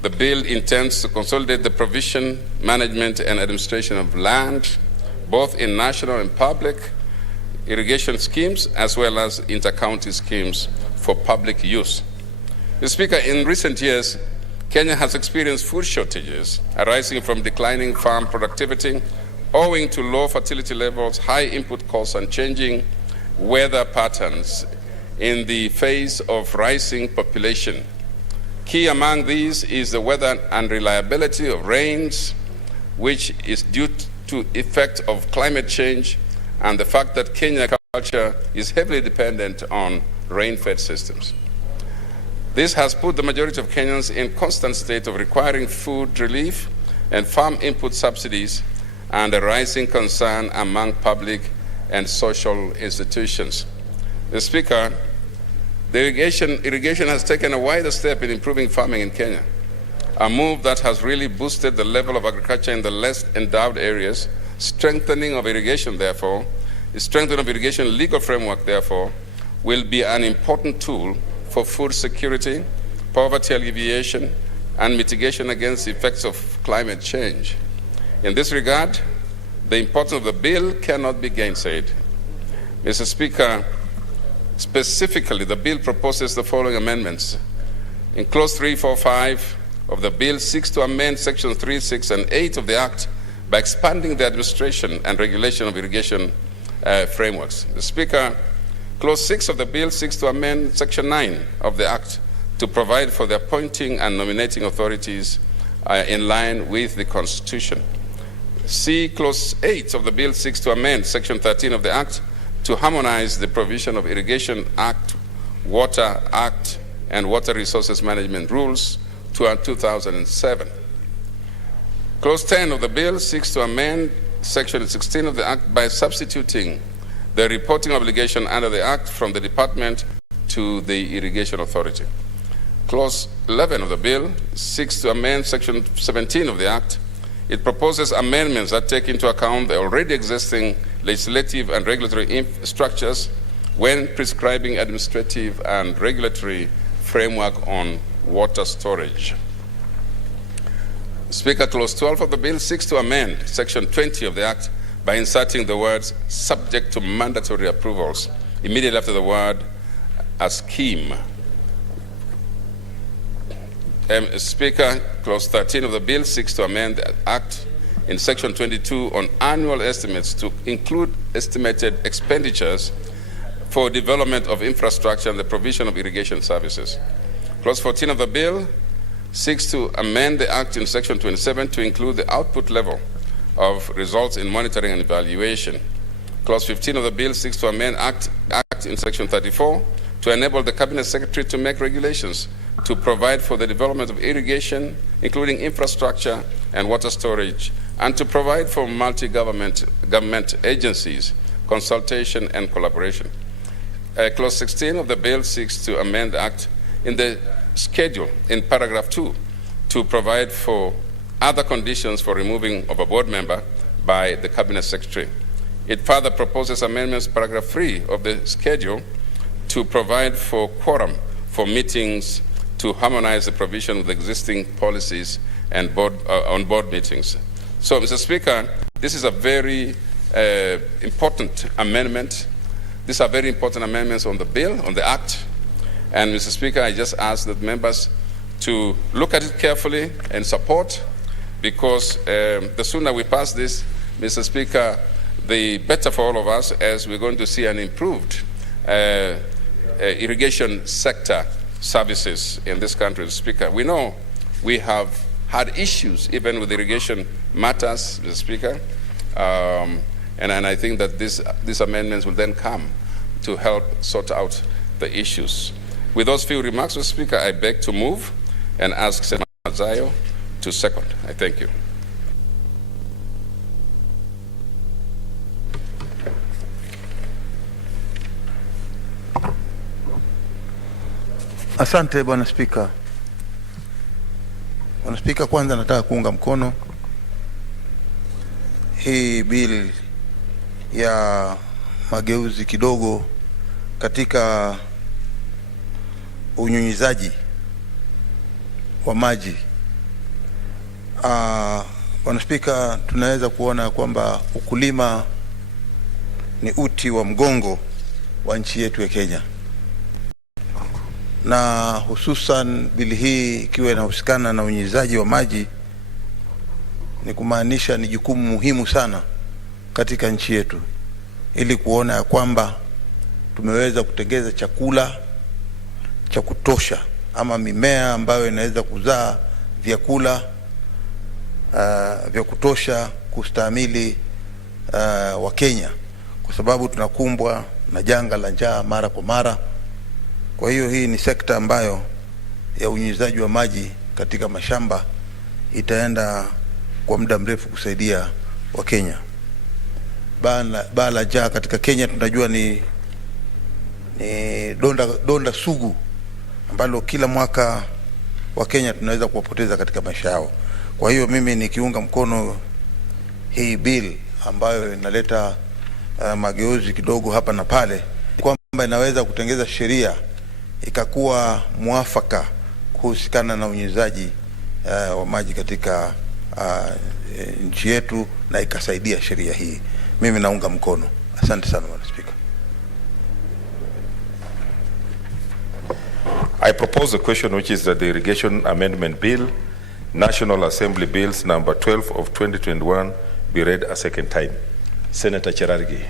the bill intends to consolidate the provision, management, and administration of land, both in national and public irrigation schemes, as well as inter-county schemes for public use. Mr. Speaker, in recent years, Kenya has experienced food shortages arising from declining farm productivity owing to low fertility levels, high input costs, and changing weather patterns in the face of rising population. Key among these is the weather unreliability of rains, which is due to effect of climate change, and the fact that Kenya agriculture is heavily dependent on rain-fed systems. This has put the majority of Kenyans in constant state of requiring food relief and farm input subsidies, and a rising concern among public and social institutions. The Speaker, the irrigation has taken a wider step in improving farming in Kenya, a move that has really boosted the level of agriculture in the less endowed areas. Strengthening of irrigation, therefore, the strengthening of irrigation legal framework, therefore, will be an important tool for food security, poverty alleviation, and mitigation against the effects of climate change. In this regard, the importance of the bill cannot be gainsaid. Mr. Speaker, specifically, the bill proposes the following amendments. In Clause 3, 4, 5 of the bill seeks to amend Sections 3, 6, and 8 of the Act by expanding the administration and regulation of irrigation frameworks. The Speaker, Clause 6 of the bill seeks to amend Section 9 of the Act to provide for the appointing and nominating authorities in line with the Constitution. C, Clause 8 of the bill seeks to amend Section 13 of the Act to harmonize the provision of Irrigation Act Water Act and Water Resources Management Rules 2007. Clause 10 of the bill seeks to amend Section 16 of the Act by substituting the reporting obligation under the Act from the Department to the Irrigation Authority. Clause 11 of the bill seeks to amend Section 17 of the Act. It proposes amendments that take into account the already existing legislative and regulatory structures when prescribing administrative and regulatory framework on water storage. Speaker, Clause 12 of the bill seeks to amend Section 20 of the Act by inserting the words "subject to mandatory approvals" immediately after the word "a scheme." Speaker, Clause 13 of the bill seeks to amend the Act in Section 22 on annual estimates to include estimated expenditures for development of infrastructure and the provision of irrigation services. Clause 14 of the bill seeks to amend the Act in Section 27 to include the output level of results in monitoring and evaluation. Clause 15 of the bill seeks to amend Act in Section 34 to enable the Cabinet Secretary to make regulations to provide for the development of irrigation, including infrastructure and water storage, and to provide for multi-government agencies, consultation and collaboration. Clause 16 of the bill seeks to amend the Act in the schedule in paragraph 2 to provide for other conditions for removing of a board member by the Cabinet Secretary. It further proposes amendments to paragraph 3 of the schedule to provide for quorum for meetings to harmonize the provision with existing policies and on board meetings. So, Mr. Speaker, this is a very important amendment. These are very important amendments on the bill, on the Act. And, Mr. Speaker, I just ask that members to look at it carefully and support, because the sooner we pass this, Mr. Speaker, the better for all of us, as we're going to see an improved irrigation sector services in this country. Speaker, we know we have had issues even with irrigation matters, Mr. Speaker, and I think that these amendments will then come to help sort out the issues. With those few remarks, Mr. Speaker, I beg to move and ask Senator Mazayo to second. I thank you. Asante Bwana Spika. Bwana Spika, kwanza nataka kuunga mkono hii bill ya mageuzi kidogo katika unyunyizaji wa maji. Bwana Spika, tunaweza kuona kwamba ukulima ni uti wa mgongo wa nchi yetu ya Kenya, na hususan bili hii ikiwa inahusikana na unyunyizaji wa maji, ni kumaanisha ni jukumu muhimu sana katika nchi yetu, ili kuona ya kwamba tumeweza kutengeza chakula cha kutosha ama mimea ambayo inaweza kuzaa vyakula vya kutosha kustahimili wa Kenya, kwa sababu tunakumbwa na janga la njaa mara kwa mara. Kwa hiyo hii ni sekta ambayo ya unyunyizaji wa maji katika mashamba itaenda kwa muda mrefu kusaidia wa Kenya. Baa la njaa katika Kenya tunajua ni donda sugu ambalo kila mwaka wa Kenya tunaweza kuwapoteza katika maisha yao. Kwa hiyo mimi nikiunga mkono hii bill ambayo inaleta mageuzi kidogo hapa na pale, kwamba inaweza kutengeza sheria ikakuwa mwafaka kuhusikana na unyunyizaji wa maji katika nchi yetu na ikasaidia sheria hii. Mimi naunga mkono. Asante sana Bwana Spika. I propose a question which is that the Irrigation Amendment Bill, National Assembly Bills number 12 of 2021 be read a second time. Senator Cherargei.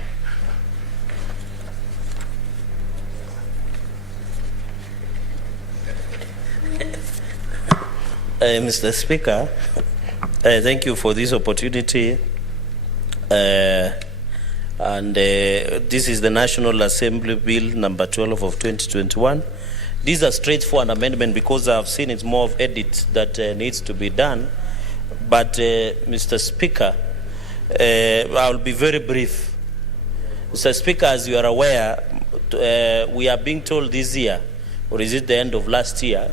Mr. Speaker, thank you for this opportunity. And this is the National Assembly Bill number 12 of 2021. These are straightforward amendment because I've seen it's more of edit that needs to be done. But Mr. Speaker, I'll be very brief. Mr. Speaker, as you are aware, we are being told this year, or is it the end of last year,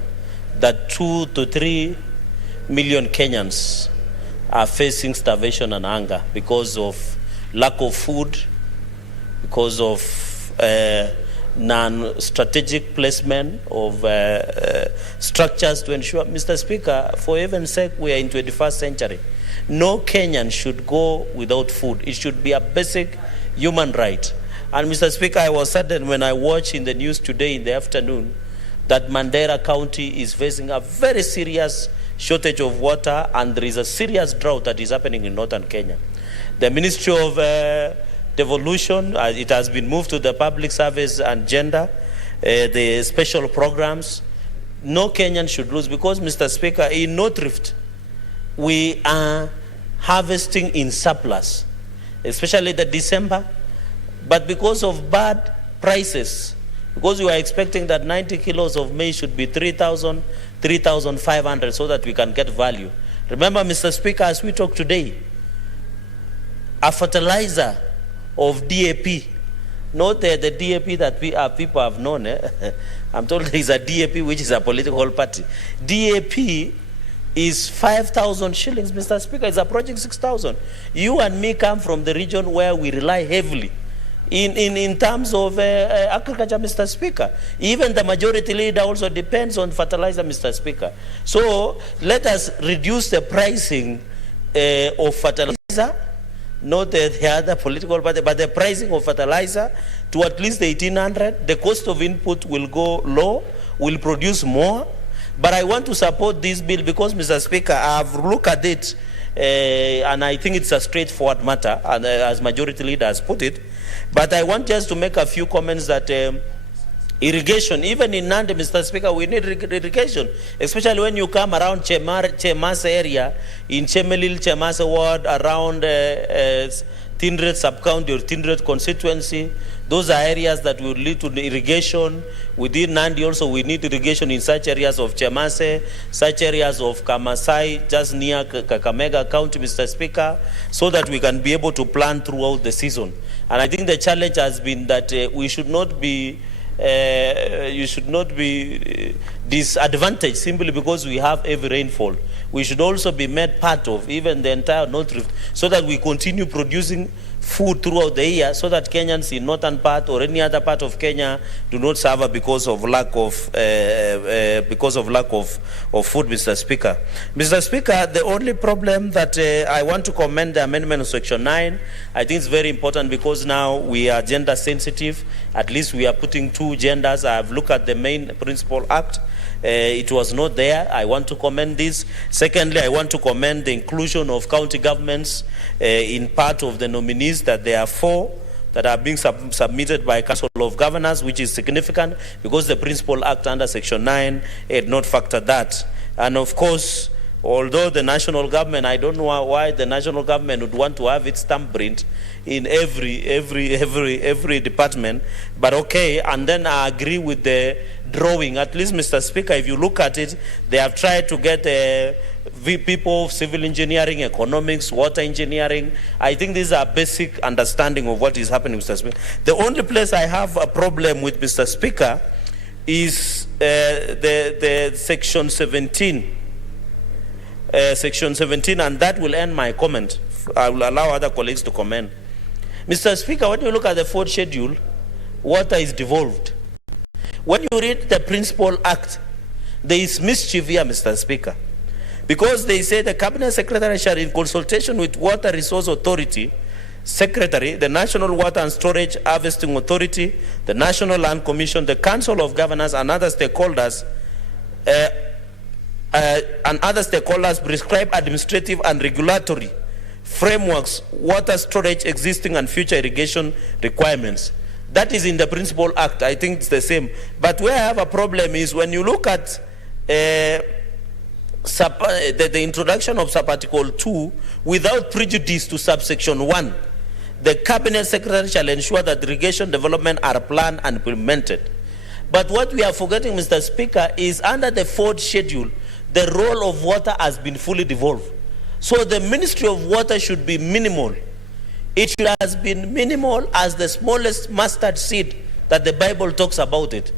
that 2 to 3 million Kenyans are facing starvation and hunger because of lack of food, because of non-strategic placement of structures to ensure. Mr. Speaker, for heaven's sake, we are in 21st century. No Kenyan should go without food. It should be a basic human right. And Mr. Speaker, I was saddened when I watched in the news today in the afternoon that Mandera County is facing a very serious shortage of water, and there is a serious drought that is happening in northern Kenya. The Ministry of Devolution, it has been moved to the Public Service and Gender, the special programs. No Kenyan should lose because, Mr. Speaker, in North Rift, we are harvesting in surplus, especially the December. But because of bad prices, because we are expecting that 90 kilos of maize should be 3,000, 3,500 so that we can get value. Remember, Mr. Speaker, as we talk today, a fertilizer of DAP, not the DAP that people have known. I'm told there is a DAP which is a political party. DAP is 5,000 shillings, Mr. Speaker. It's approaching 6,000. You and me come from the region where we rely heavily in terms of agriculture, Mr. Speaker. Even the majority leader also depends on fertilizer, Mr. Speaker. So let us reduce the pricing of fertilizer, not the other political party, but the pricing of fertilizer to at least 1,800. The cost of input will go low, will produce more. But I want to support this bill because, Mr. Speaker, I've looked at it and I think it's a straightforward matter, and as majority leader has put it. But I want just to make a few comments that irrigation, even in Nandi, Mr. Speaker, we need irrigation, especially when you come around Chemasa area, in Chemelil, Chemasa ward, around Tindred sub-county or Tindred constituency. Those are areas that will lead to irrigation. Within Nandi also, we need irrigation in such areas of Chemase, such areas of Kamasai, just near Kakamega County, Mr. Speaker, so that we can be able to plan throughout the season. And I think the challenge has been that we should not be disadvantaged simply because we have heavy rainfall. We should also be made part of even the entire North Rift so that we continue producing food throughout the year so that Kenyans in northern part or any other part of Kenya do not suffer because of lack of food, Mr. Speaker. Mr. Speaker, the only problem that I want to commend the amendment of Section 9, I think it's very important because now we are gender sensitive. At least we are putting 2 genders. I have looked at the main principal act. It was not there. I want to commend this. Secondly, I want to commend the inclusion of county governments in part of the nominees, that there are 4 that are being submitted by Council of Governors, which is significant because the principal act under Section 9 had not factored that. And of course, although the national government, I don't know why the national government would want to have its thumbprint in every department, but okay. And then I agree with the drawing. At least, Mr. Speaker, if you look at it, they have tried to get people of civil engineering, economics, water engineering. I think these are basic understanding of what is happening, Mr. Speaker. The only place I have a problem with, Mr. Speaker, is the Section 17. Section 17, and that will end my comment. I will allow other colleagues to comment. Mr. Speaker, when you look at the 4th schedule, water is devolved. When you read the Principal Act, there is mischief here, Mr. Speaker, because they say the Cabinet Secretary shall, in consultation with Water Resource Authority Secretary, the National Water and Storage Harvesting Authority, the National Land Commission, the Council of Governors, and other stakeholders, prescribe administrative and regulatory frameworks, water storage, existing and future irrigation requirements. That is in the Principal Act. I think it's the same. But where I have a problem is when you look at the introduction of Subarticle 2 without prejudice to subsection 1. the cabinet secretary shall ensure that irrigation development are planned and implemented. But what we are forgetting, Mr. Speaker, is under the fourth schedule, the role of water has been fully devolved. So the Ministry of Water should be minimal. It should have been minimal as the smallest mustard seed that the Bible talks about it.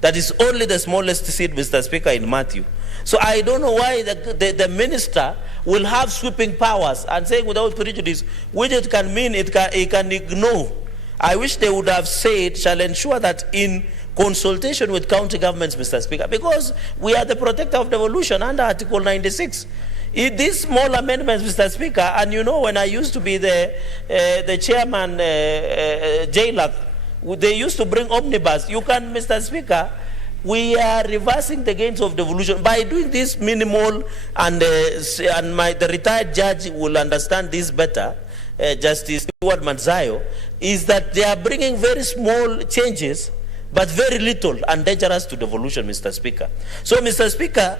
That is only the smallest seed, Mr. Speaker, in Matthew. So I don't know why the minister will have sweeping powers and saying without prejudice, which it can mean it can ignore. I wish they would have said, shall ensure that in consultation with county governments, Mr. Speaker, because we are the protector of devolution under Article 96. These small amendments, Mr. Speaker, and you know when I used to be the chairman, JLAC, they used to bring omnibus. You can, Mr. Speaker, we are reversing the gains of devolution by doing this minimal, and the retired judge will understand this better, Justice Stewart Manzayo, is that they are bringing very small changes, but very little and dangerous to devolution, Mr. Speaker. So, Mr. Speaker,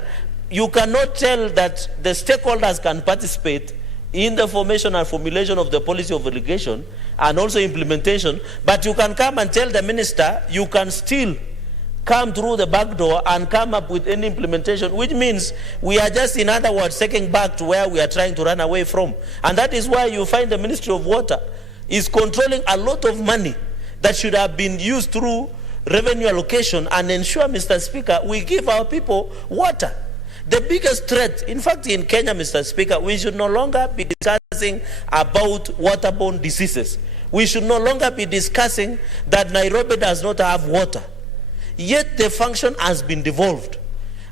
you cannot tell that the stakeholders can participate in the formation and formulation of the policy of irrigation and also implementation, but you can come and tell the minister you can still come through the back door and come up with any implementation, which means we are just, in other words, taking back to where we are trying to run away from. And that is why you find the Ministry of Water is controlling a lot of money that should have been used through revenue allocation and ensure, Mr. Speaker, we give our people water. The biggest threat, in fact, in Kenya, Mr. Speaker, we should no longer be discussing about waterborne diseases. We should no longer be discussing that Nairobi does not have water. Yet the function has been devolved.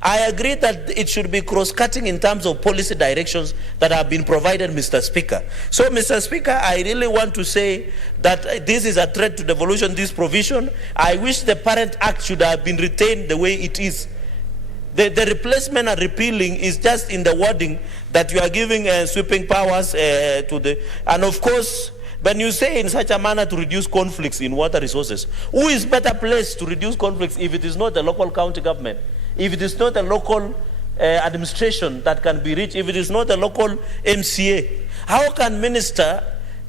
I agree that it should be cross-cutting in terms of policy directions that have been provided, Mr. Speaker. So, Mr. Speaker, I really want to say that this is a threat to devolution, this provision. I wish the Parent Act should have been retained the way it is. The replacement and repealing is just in the wording that you are giving sweeping powers to the... And of course, when you say in such a manner to reduce conflicts in water resources, who is better placed to reduce conflicts if it is not the local county government, if it is not the local administration that can be reached, if it is not the local MCA? How can Minister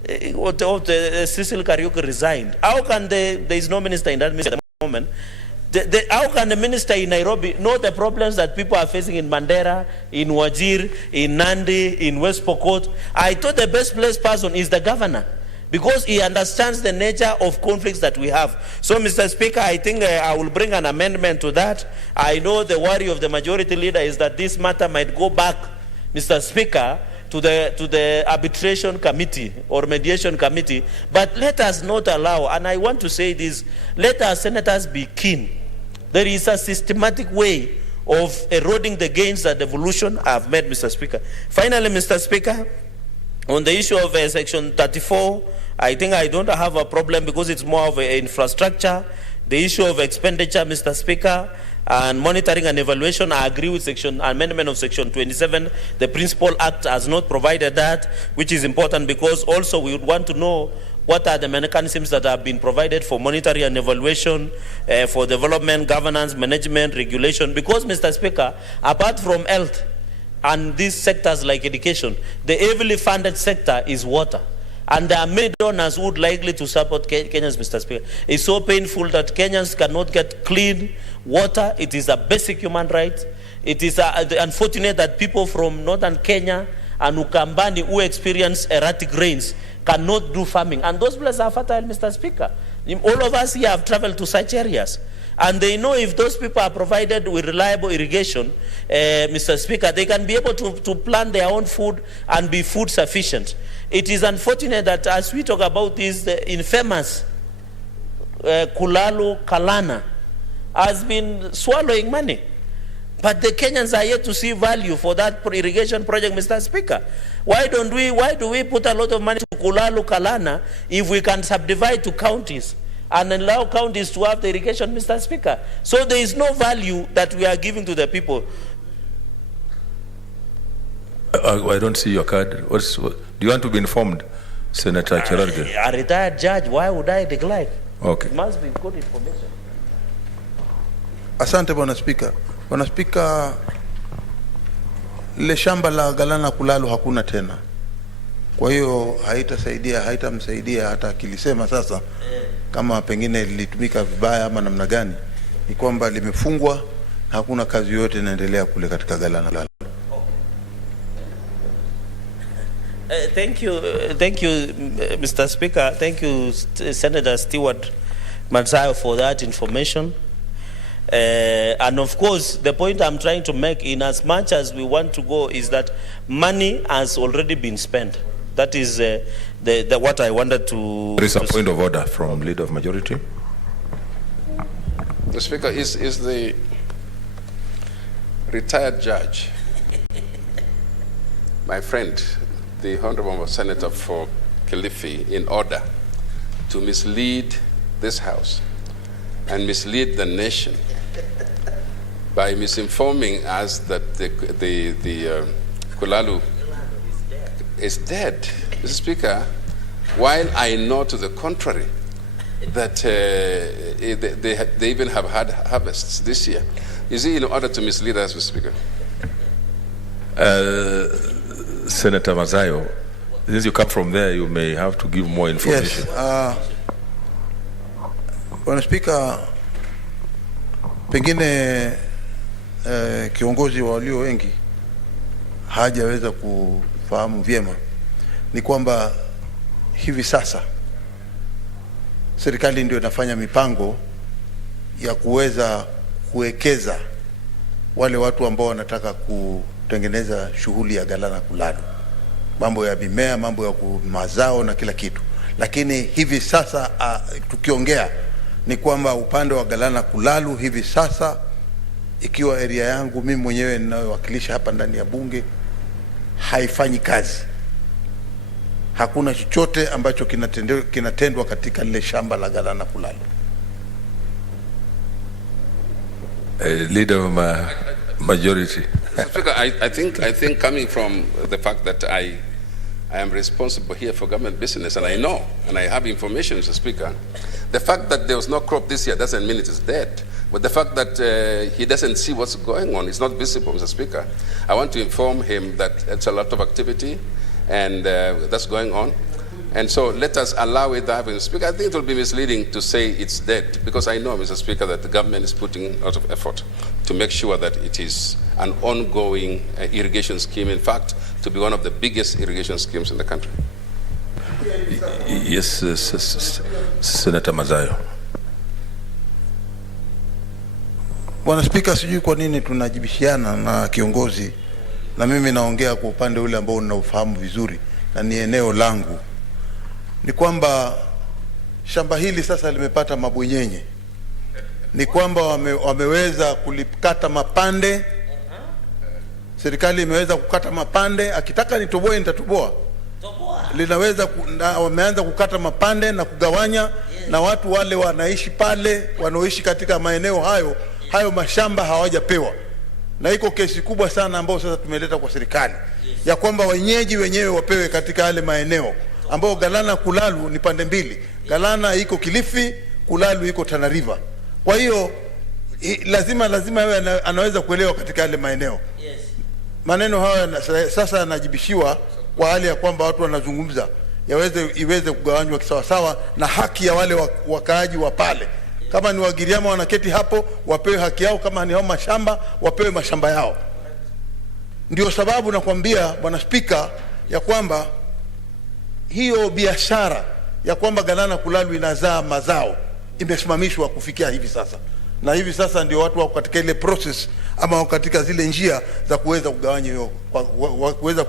Cecil Kariuki resigned? How can there is no minister in that ministry at the moment? How can the minister in Nairobi know the problems that people are facing in Mandera, in Wajir, in Nandi, in West Pokot? I thought the best placed person is the governor, because he understands the nature of conflicts that we have. So, Mr. Speaker, I think I will bring an amendment to that. I know the worry of the majority leader is that this matter might go back, Mr. Speaker, to the arbitration committee or mediation committee. But let us not allow, and I want to say this, let our senators be keen. There is a systematic way of eroding the gains that devolution have made, Mr. Speaker. Finally, Mr. Speaker, on the issue of Section 34, I think I don't have a problem because it's more of an infrastructure. The issue of expenditure, Mr. Speaker, and monitoring and evaluation, I agree with amendment of Section 27. The Principal Act has not provided that, which is important because also we would want to know what are the mechanisms that have been provided for monitoring and evaluation, for development, governance, management, regulation. Because, Mr. Speaker, apart from health and these sectors like education, the heavily funded sector is water. And there are many donors who would likely to support Kenyans, Mr. Speaker. It's so painful that Kenyans cannot get clean water. It is a basic human right. It is unfortunate that people from northern Kenya and Ukambani who experience erratic rains cannot do farming. And those places are fertile, Mr. Speaker. All of us here have traveled to such areas. And they know if those people are provided with reliable irrigation, Mr. Speaker, they can be able to plant their own food and be food sufficient. It is unfortunate that as we talk about this, the infamous Kulalu Kalana has been swallowing money. But the Kenyans are yet to see value for that irrigation project, Mr. Speaker. Why do we put a lot of money to Kulalu Kalana if we can subdivide to counties and allow counties to have the irrigation, Mr. Speaker? So there is no value that we are giving to the people. I don't see your card. Do you want to be informed, Senator Cherargei? A retired judge, why would I decline? Okay. It must be good information. Asante Bwana Spika. Bwana Spika, le shamba la Galana Kulalu hakuna tena. Kwa hiyo haitamsaidia hata akilisema sasa kama pengine lilitumika vibaya ama namna gani, ni kwamba limefungwa, hakuna kazi yoyote inaendelea kule katika Galana. Thank you, Mr. Speaker. Thank you, Senator Stewart Mansayo, for that information. And of course, the point I'm trying to make, in as much as we want to go, is that money has already been spent. That is what I wanted to... There is a point of order from Leader of Majority. The Speaker, is the retired judge, my friend, the Honorable Senator for Kilifi, in order to mislead this House and mislead the nation by misinforming us that the Kulalu is dead? Mr. Speaker, while I know to the contrary that they even have had harvests this year. Is it in order to mislead us, Mr. Speaker? Senator Mazayo, since you come from there, you may have to give more information. Yes. Bwana Speaker, pengine kiongozi wa walio wengi hajaweza kufahamu vyema ni kwamba hivi sasa serikali ndio inafanya mipango ya kuweza kuwekeza wale watu ambao wanataka kutengeneza shughuli ya Galana Kulalu, mambo ya mimea, mambo ya mazao na kila kitu. Lakini hivi sasa tukiongea ni kwamba upande wa Galana Kulalu hivi sasa, ikiwa area yangu mimi mwenyewe ninayowakilisha hapa ndani ya bunge, haifanyi kazi. Hakuna chochote ambacho kinatendwa katika lile shamba la Galana Kulalu. Leader of Majority. Mr. Speaker, I think coming from the fact that I am responsible here for government business, and I know, and I have information, Mr. Speaker, the fact that there was no crop this year doesn't mean it is dead. But the fact that he doesn't see what's going on, it's not visible, Mr. Speaker. I want to inform him that it's a lot of activity and that's going on. And so let us allow it to happen. Mr. Speaker, I think it will be misleading to say it's dead, because I know, Mr. Speaker, that the government is putting a lot of effort to make sure that it is an ongoing irrigation scheme, in fact, to be one of the biggest irrigation schemes in the country. Yes, Senator Mazayo. Bwana Speaker, sijui kwa nini tunajibishiana na kiongozi, na mimi naongea kwa upande ule ambao ninaufahamu vizuri na ni eneo langu. Ni kwamba shamba hili sasa limepata mabwenyenye. Ni kwamba wameweza kulikata mapande. Serikali imeweza kukata mapande. Akitaka nitoboe nitatoboa. Linaweza wameanza kukata mapande na kugawanya, na watu wale wanaishi pale, wanaoishi katika maeneo hayo mashamba hawajapewa. Na iko kesi kubwa sana ambayo sasa tumeleta kwa serikali ya kwamba wenyeji wenyewe wapewe katika yale maeneo ambao Galana Kulalu ni pande mbili. Galana iko Kilifi, Kulalu iko Tana River. Kwa hiyo lazima yeye anaweza kuelewa katika yale maeneo. Maneno haya sasa yanajibishiwa kwa hali ya kwamba watu wanazungumza iweze kugawanywa kisawa sawa na haki ya wale wakaaji wa pale. Kama ni Wagiriama wanaketi hapo, wapewe haki yao. Kama ni hao mashamba, wapewe mashamba yao. Ndio sababu nakwambia Bwana Spika ya kwamba hiyo biashara ya kwamba Galana Kulalu inazaa mazao imesimamishwa kufikia hivi sasa. Na hivi sasa ndio watu wako katika ile process ama katika zile njia za kuweza kugawanya hiyo, kuweza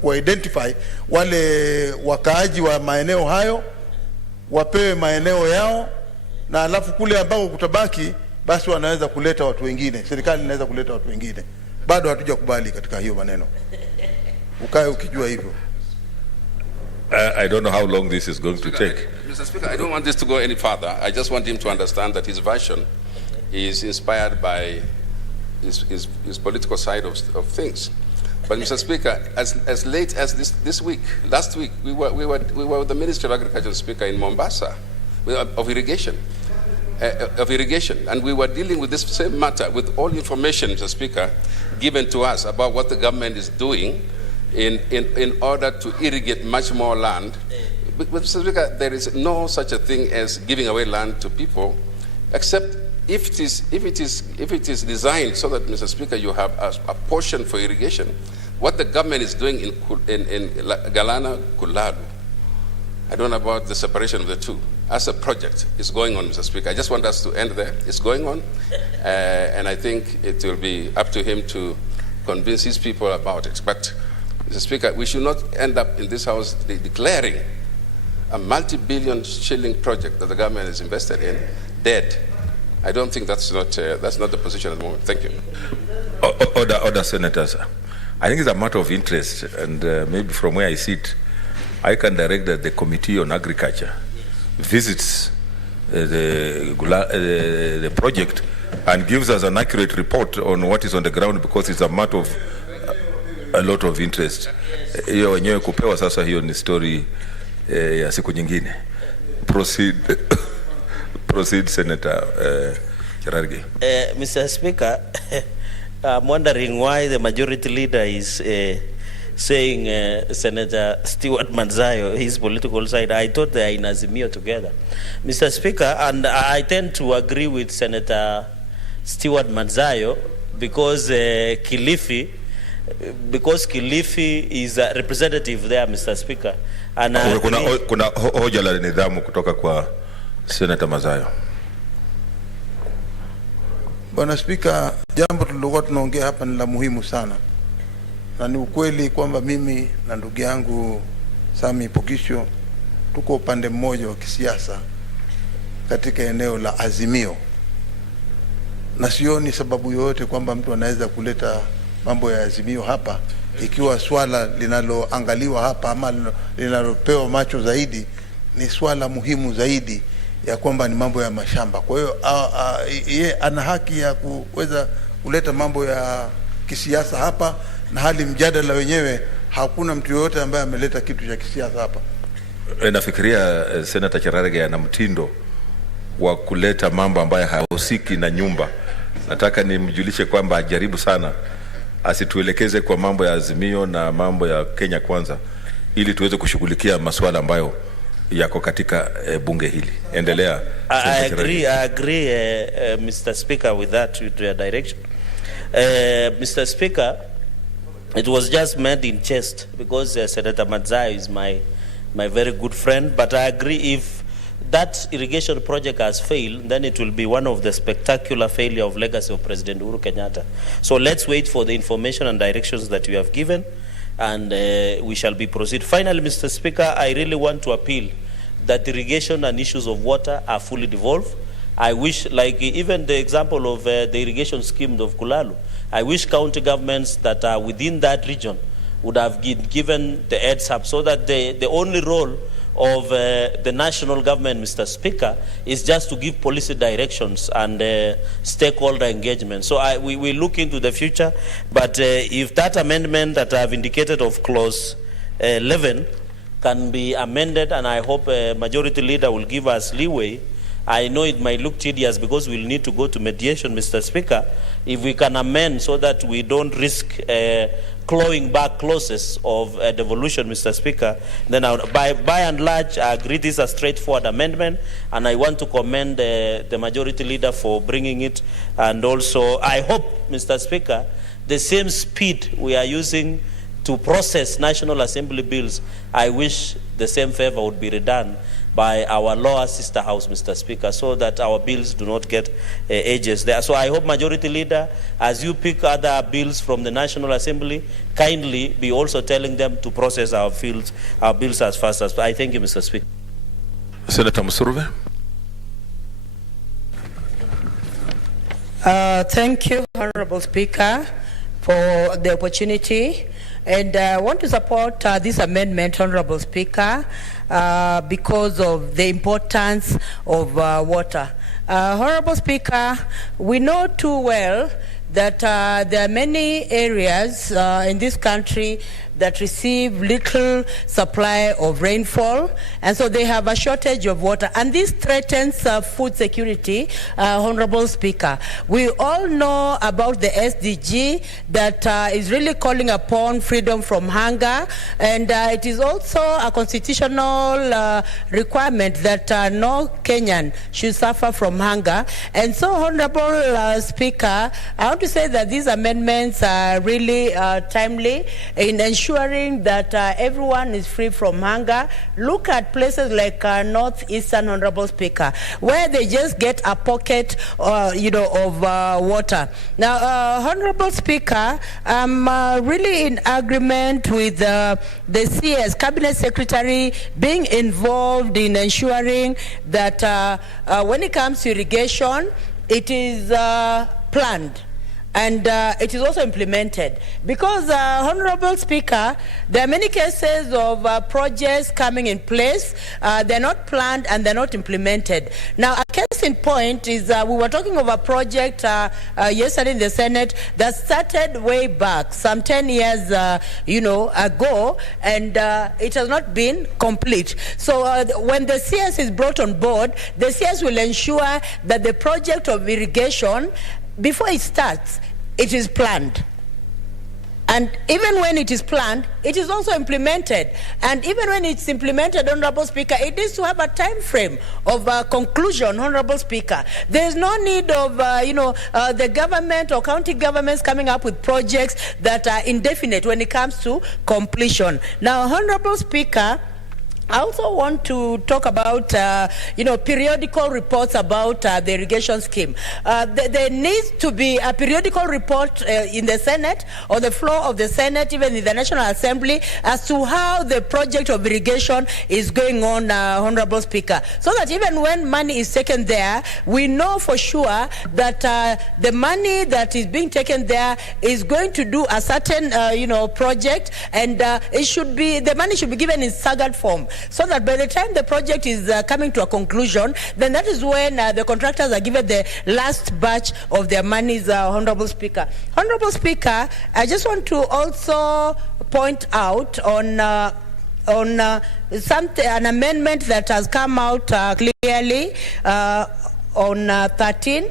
ku-identify wale wakaaji wa maeneo hayo, wapewe maeneo yao, na alafu kule ambao kutabaki basi wanaweza kuleta watu wengine. Serikali inaweza kuleta watu wengine. Bado hatujakubali katika hiyo maneno. Ukae ukijua hivyo. I don't know how long this is going to take. Mr. Speaker, I don't want this to go any further. I just want him to understand that his version is inspired by his political side of things. But Mr. Speaker, as late as this week, last week, we were with the Ministry of Agriculture, Speaker, in Mombasa, of irrigation, and we were dealing with this same matter with all information, Mr. Speaker, given to us about what the government is doing in order to irrigate much more land. But Mr. Speaker, there is no such a thing as giving away land to people, except if it is designed so that, Mr. Speaker, you have a portion for irrigation. What the government is doing in Galana, Kulalu, I don't know about the separation of the two. As a project, it's going on, Mr. Speaker. I just want us to end there. It's going on, and I think it will be up to him to convince his people about it. But, Mr. Speaker, we should not end up in this House declaring a multi-billion shilling project that the government is invested in dead. I don't think that's not the position at the moment. Thank you. Order, senators. I think it's a matter of interest, and maybe from where I sit, I can direct that the Committee on Agriculture visits the project and gives us an accurate report on what is on the ground, because it's a matter of a lot of interest. Hiyo wenyewe kupewa sasa, hiyo ni story ya siku nyingine. Proceed, Senator Cherargei. Mr. Speaker, I'm wondering why the majority leader is saying Senator Stewart Manzayo, his political side. I thought they are in Azimio together. Mr. Speaker, and I tend to agree with Senator Stewart Manzayo because Kilifi is a representative there, Mr. Speaker. And kuna hoja la nidhamu kutoka kwa Senator Manzayo. Bwana Spika, jambo tulilokuwa tunaongea hapa ni la muhimu sana. Na ni ukweli kwamba mimi na ndugu yangu Sami Pokisho tuko upande mmoja wa kisiasa katika eneo la Azimio. Na sioni sababu yoyote kwamba mtu anaweza kuleta mambo ya Azimio hapa ikiwa swala linaloangaliwa hapa ama linalopewa macho zaidi ni swala muhimu zaidi ya kwamba ni mambo ya mashamba. Kwa hiyo yeye ana haki ya kuweza kuleta mambo ya kisiasa hapa, na hali mjadala wenyewe hakuna mtu yoyote ambaye ameleta kitu cha kisiasa hapa. Nafikiria Senator Cherargei ana mtindo wa kuleta mambo ambayo hayahusiki na nyumba. Nataka nimjulishe kwamba ajaribu sana asituelekeze kwa mambo ya Azimio na mambo ya Kenya Kwanza, ili tuweze kushughulikia masuala ambayo yako katika bunge hili. Endelea. I agree, Mr. Speaker, with that, with your direction. Mr. Speaker, it was just made in jest because Senator Manzayo is my very good friend. But I agree, if that irrigation project has failed, then it will be one of the spectacular failure of legacy of President Uhuru Kenyatta. So let's wait for the information and directions that you have given, and we shall be proceed. Finally, Mr. Speaker, I really want to appeal that irrigation and issues of water are fully devolved. I wish, like even the example of the irrigation scheme of Kulalu, I wish county governments that are within that region would have given the heads up, so that the only role of the national government, Mr. Speaker, is just to give policy directions and stakeholder engagement. So we look into the future, but if that amendment that I have indicated of clause 11 can be amended, and I hope a majority leader will give us leeway. I know it might look tedious because we'll need to go to mediation, Mr. Speaker. If we can amend so that we don't risk clawing back clauses of devolution, Mr. Speaker, then by and large, I agree this is a straightforward amendment, and I want to commend the majority leader for bringing it. And also, I hope, Mr. Speaker, the same speed we are using to process National Assembly bills, I wish the same favor would be redone by our lower sister house, Mr. Speaker, so that our bills do not get ages there. So I hope, Majority Leader, as you pick other bills from the National Assembly, kindly be also telling them to process our bills as fast as. I thank you, Mr. Speaker. Senator Musurve. Thank you, Honorable Speaker, for the opportunity. And I want to support this amendment, Honorable Speaker, because of the importance of water. Honorable Speaker, we know too well that there are many areas in this country that receive little supply of rainfall, and so they have a shortage of water. And this threatens food security, Honorable Speaker. We all know about the SDG that is really calling upon freedom from hunger, and it is also a constitutional requirement that no Kenyan should suffer from hunger. And so, Honorable Speaker, I want to say that these amendments are really timely in ensuring that everyone is free from hunger. Look at places like Northeastern, Honorable Speaker, where they just get a pocket, of water. Now, Honorable Speaker, I'm really in agreement with the CS, Cabinet Secretary, being involved in ensuring that when it comes to irrigation, it is planned. And it is also implemented. Because, Honorable Speaker, there are many cases of projects coming in place. They're not planned and they're not implemented. Now, a case in point is we were talking of a project yesterday in the Senate that started way back, some 10 years ago, and it has not been complete. So when the CS is brought on board, the CS will ensure that the project of irrigation, before it starts, it is planned. And even when it is planned, it is also implemented. And even when it's implemented, Honorable Speaker, it needs to have a time frame of conclusion, Honorable Speaker. There is no need of, the government or county governments coming up with projects that are indefinite when it comes to completion. Now, Honorable Speaker, I also want to talk about, periodical reports about the irrigation scheme. There needs to be a periodical report in the Senate, or the floor of the Senate, even in the National Assembly, as to how the project of irrigation is going on, Honorable Speaker. So that even when money is taken there, we know for sure that the money that is being taken there is going to do a certain, project, and the money should be given in staggered form, so that by the time the project is coming to a conclusion, then that is when the contractors are given the last batch of their monies, Honorable Speaker. Honorable Speaker, I just want to also point out on an amendment that has come out clearly on 13,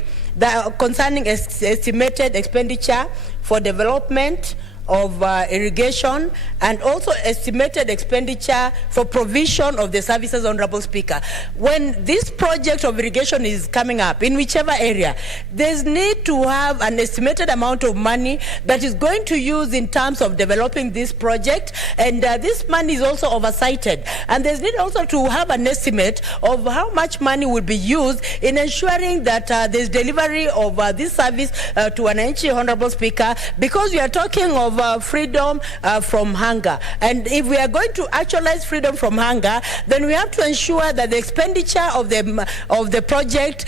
concerning estimated expenditure for development of irrigation, and also estimated expenditure for provision of the services, Honorable Speaker. When this project of irrigation is coming up, in whichever area, there's need to have an estimated amount of money that is going to use in terms of developing this project, and this money is also oversighted. And there's need also to have an estimate of how much money will be used in ensuring that there's delivery of this service to an NG, Honorable Speaker, because we are talking of freedom from hunger. And if we are going to actualize freedom from hunger, then we have to ensure that the expenditure of the project,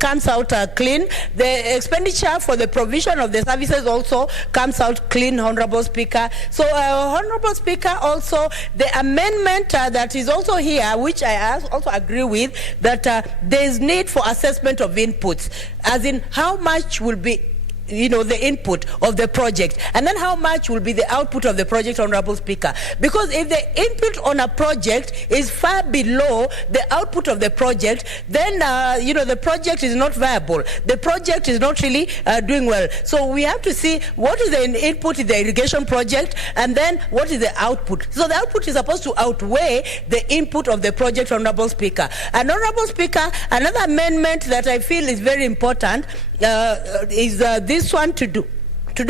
comes out clean. The expenditure for the provision of the services also comes out clean, Honorable Speaker. So, Honorable Speaker, also the amendment that is also here, which I also agree with, that there is need for assessment of inputs, as in how much will be the input of the project, and then how much will be the output of the project, Honorable Speaker. Because if the input on a project is far below the output of the project, then the project is not viable. The project is not really doing well. So we have to see what is the input in the irrigation project, and then what is the output. So the output is supposed to outweigh the input of the project, Honorable Speaker. And Honorable Speaker, another amendment that I feel is very important is this one to do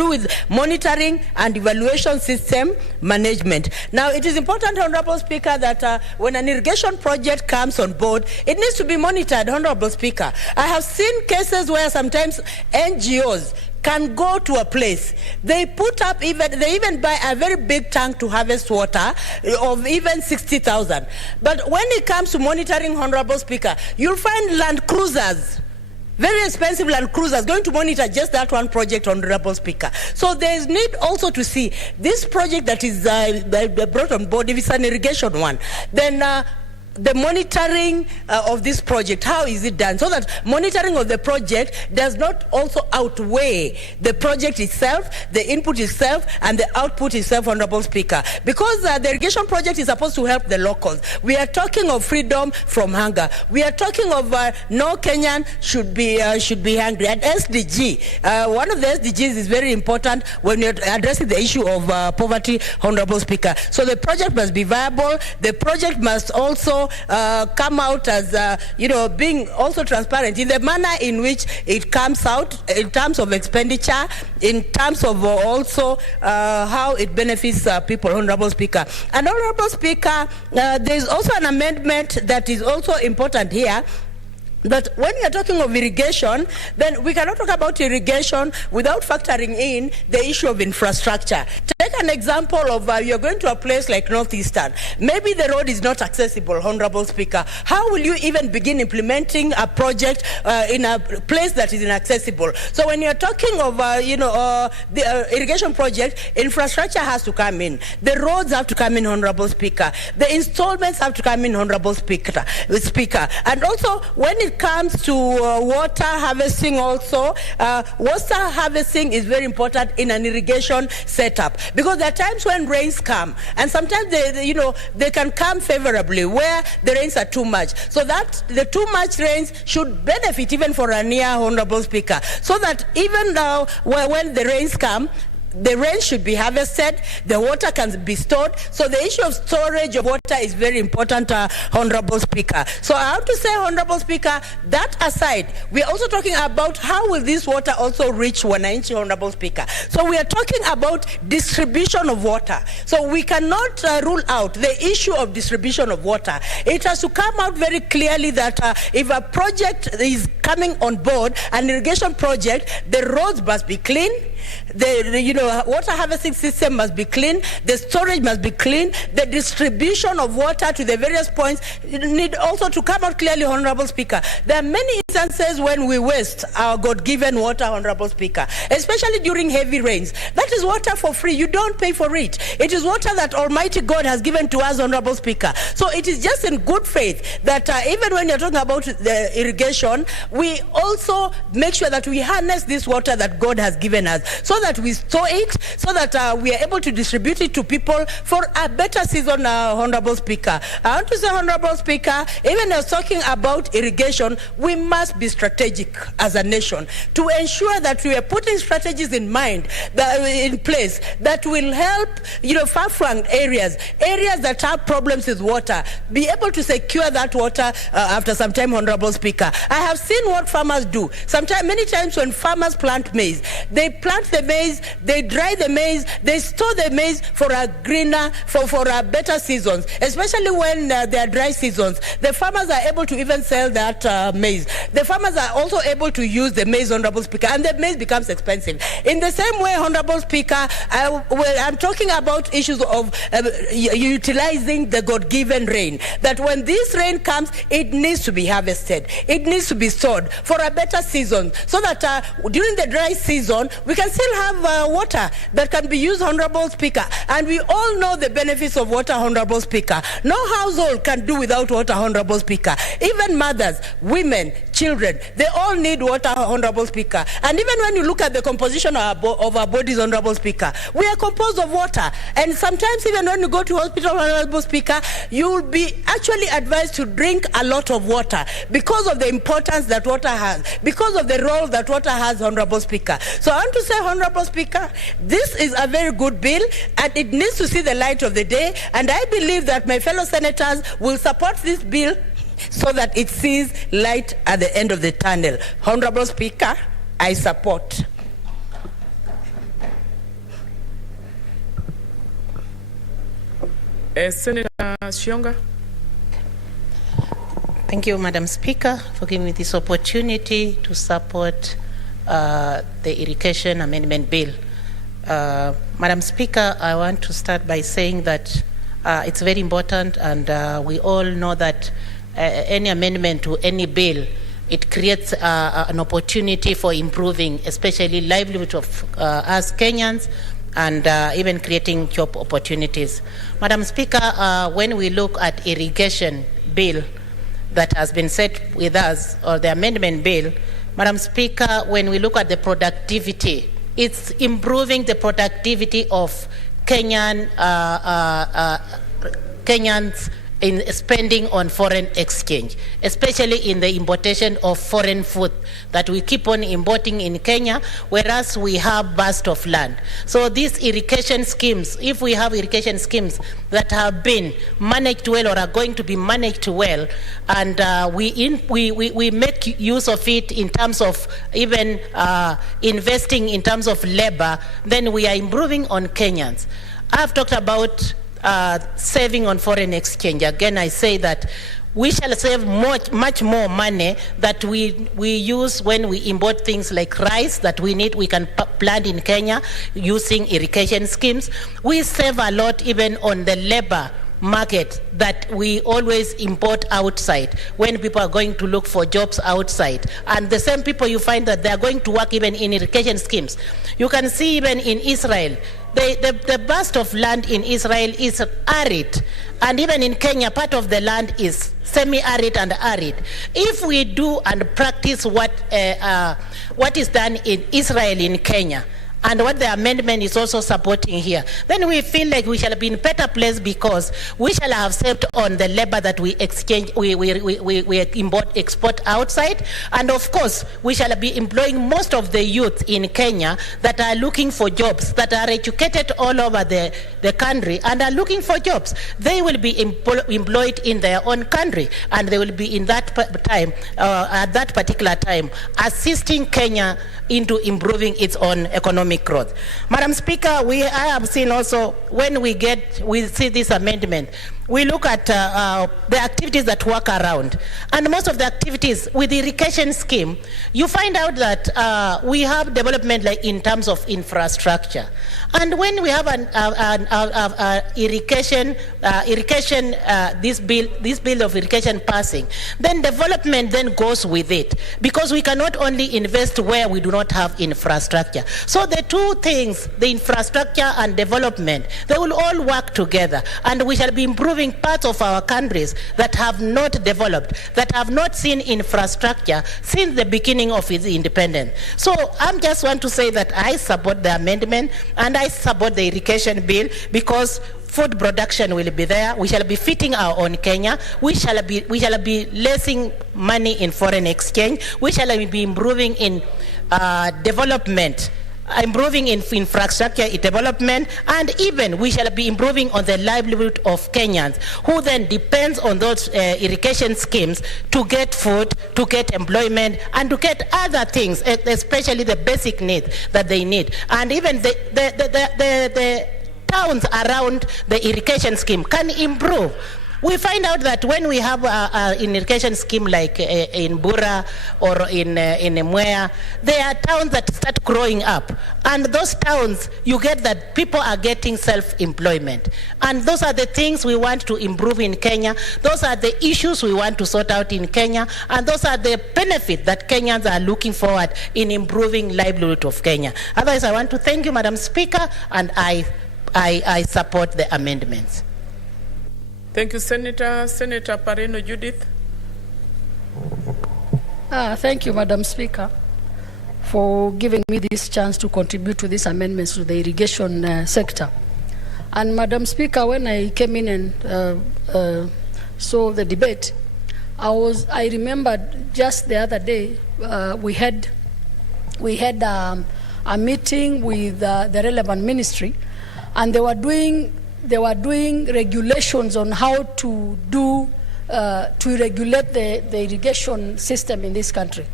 with monitoring and evaluation system management. Now, it is important, Honorable Speaker, that when an irrigation project comes on board, it needs to be monitored, Honorable Speaker. I have seen cases where sometimes NGOs can go to a place, they even buy a very big tank to harvest water of even 60,000. But when it comes to monitoring, Honorable Speaker, you'll find Land Cruisers, very expensive Land Cruisers, going to monitor just that one project, Honorable Speaker. So there is need also to see this project that is brought on board, if it's an irrigation one, then the monitoring of this project, how is it done? So that monitoring of the project does not also outweigh the project itself, the input itself, and the output itself, Honorable Speaker. Because the irrigation project is supposed to help the locals. We are talking of freedom from hunger. We are talking of no Kenyan should be hungry. And SDG, one of the SDGs is very important when you're addressing the issue of poverty, Honorable Speaker. So the project must be viable. The project must also come out as, being also transparent in the manner in which it comes out in terms of expenditure, in terms of also how it benefits people, Honorable Speaker. And Honorable Speaker, there is also an amendment that is also important here, that when we are talking of irrigation, then we cannot talk about irrigation without factoring in the issue of infrastructure. Take an example of you're going to a place like Northeastern. Maybe the road is not accessible, Honorable Speaker. How will you even begin implementing a project in a place that is inaccessible? So when you're talking of, the irrigation project, infrastructure has to come in. The roads have to come in, Honorable Speaker. The installments have to come in, Honorable Speaker. And also, when it comes to water harvesting also, water harvesting is very important in an irrigation setup, because there are times when rains come, and sometimes they can come favorably where the rains are too much. So that the too much rains should benefit even for a near, Honorable Speaker, so that even when the rains come, the rain should be harvested, the water can be stored. So the issue of storage of water is very important, Honorable Speaker. So I have to say, Honorable Speaker, that aside, we are also talking about how will this water also reach Wananchi, Honorable Speaker. So we are talking about distribution of water. So we cannot rule out the issue of distribution of water. It has to come out very clearly that if a project is coming on board, an irrigation project, the roads must be clean, the water harvesting system must be clean, the storage must be clean, the distribution of water to the various points need also to come out clearly, Honorable Speaker. There are many instances when we waste our God-given water, Honorable Speaker, especially during heavy rains. That is water for free. You don't pay for it. It is water that Almighty God has given to us, Honorable Speaker. So it is just in good faith that even when you're talking about the irrigation, we also make sure that we harness this water that God has given us, so that we store it, so that we are able to distribute it to people for a better season, Honorable Speaker. I want to say, Honorable Speaker, even as talking about irrigation, we must be strategic as a nation to ensure that we are putting strategies in mind, in place, that will help, far-flung areas that have problems with water, be able to secure that water after some time, Honorable Speaker. I have seen what farmers do. Many times when farmers plant maize, they plant the maize, they dry the maize, they store the maize for a greener, for a better seasons, especially when there are dry seasons. The farmers are able to even sell that maize. The farmers are also able to use the maize, Honorable Speaker, and the maize becomes expensive. In the same way, Honorable Speaker, I'm talking about issues of utilizing the God-given rain, that when this rain comes, it needs to be harvested. It needs to be stored for a better season, so that during the dry season, we can still have water that can be used, Honorable Speaker. And we all know the benefits of water, Honorable Speaker. No household can do without water, Honorable Speaker. Even mothers, women, children, they all need water, Honorable Speaker. And even when you look at the composition of our bodies, Honorable Speaker, we are composed of water. And sometimes even when you go to hospital, Honorable Speaker, you will be actually advised to drink a lot of water because of the importance that water has, because of the role that water has, Honorable Speaker. So I want to say, Honorable Speaker, this is a very good bill, and it needs to see the light of the day. And I believe that my fellow senators will support this bill so that it sees light at the end of the tunnel. Honorable Speaker, I support. Senator Shionga. Thank you, Madam Speaker, for giving me this opportunity to support the Irrigation Amendment Bill. Madam Speaker, I want to start by saying that it's very important, and we all know that any amendment to any bill, it creates an opportunity for improving, especially livelihood of us Kenyans, and even creating job opportunities. Madam Speaker, when we look at irrigation bill that has been set with us, or the amendment bill, Madam Speaker, when we look at the productivity, it's improving the productivity of Kenyans in spending on foreign exchange, especially in the importation of foreign food that we keep on importing in Kenya, whereas we have burst of land. So these irrigation schemes, if we have irrigation schemes that have been managed well or are going to be managed well, and we make use of it in terms of even investing in terms of labor, then we are improving on Kenyans. I've talked about saving on foreign exchange. Again, I say that we shall save much more money that we use when we import things like rice that we can plant in Kenya using irrigation schemes. We save a lot even on the labor market that we always import outside when people are going to look for jobs outside. And the same people, you find that they are going to work even in irrigation schemes. You can see even in Israel, the burst of land in Israel is arid, and even in Kenya, part of the land is semi-arid and arid. If we do and practice what is done in Israel in Kenya, and what the amendment is also supporting here, then we feel like we shall be in better place, because we shall have saved on the labor that we exchange, we export outside, and of course we shall be employing most of the youth in Kenya that are looking for jobs, that are educated all over the country and are looking for jobs. They will be employed in their own country, and they will be in that time, at that particular time, assisting Kenya into improving its own economic growth. Madam Speaker, I have seen also when we see this amendment, we look at the activities that work around. And most of the activities with the irrigation scheme, you find out that we have development like in terms of infrastructure. And when we have an this bill of irrigation passing, then development then goes with it, because we cannot only invest where we do not have infrastructure. So the two things, the infrastructure and development, they will all work together, and we shall be improving parts of our countries that have not developed, that have not seen infrastructure since the beginning of its independence. So I just want to say that I support the amendment, and I support the irrigation bill, because food production will be there. We shall be feeding our own Kenya. We shall be lessing money in foreign exchange. We shall be improving in development, improving in infrastructure development, and even we shall be improving on the livelihood of Kenyans, who then depends on those irrigation schemes to get food, to get employment, and to get other things, especially the basic needs that they need. And even the towns around the irrigation scheme can improve. We find out that when we have an irrigation scheme like in Bura or in Mwea, there are towns that start growing up. And those towns, you get that people are getting self-employment. And those are the things we want to improve in Kenya. Those are the issues we want to sort out in Kenya. And those are the benefits that Kenyans are looking forward in improving livelihood of Kenya. Otherwise, I want to thank you, Madam Speaker, and I support the amendments. Thank you, Senator. Senator Pareno Judith. Thank you, Madam Speaker, for giving me this chance to contribute to these amendments to the irrigation sector. And Madam Speaker, when I came in and saw the debate, I remembered just the other day we had a meeting with the relevant ministry, and they were doing regulations on how to regulate the irrigation system in this country.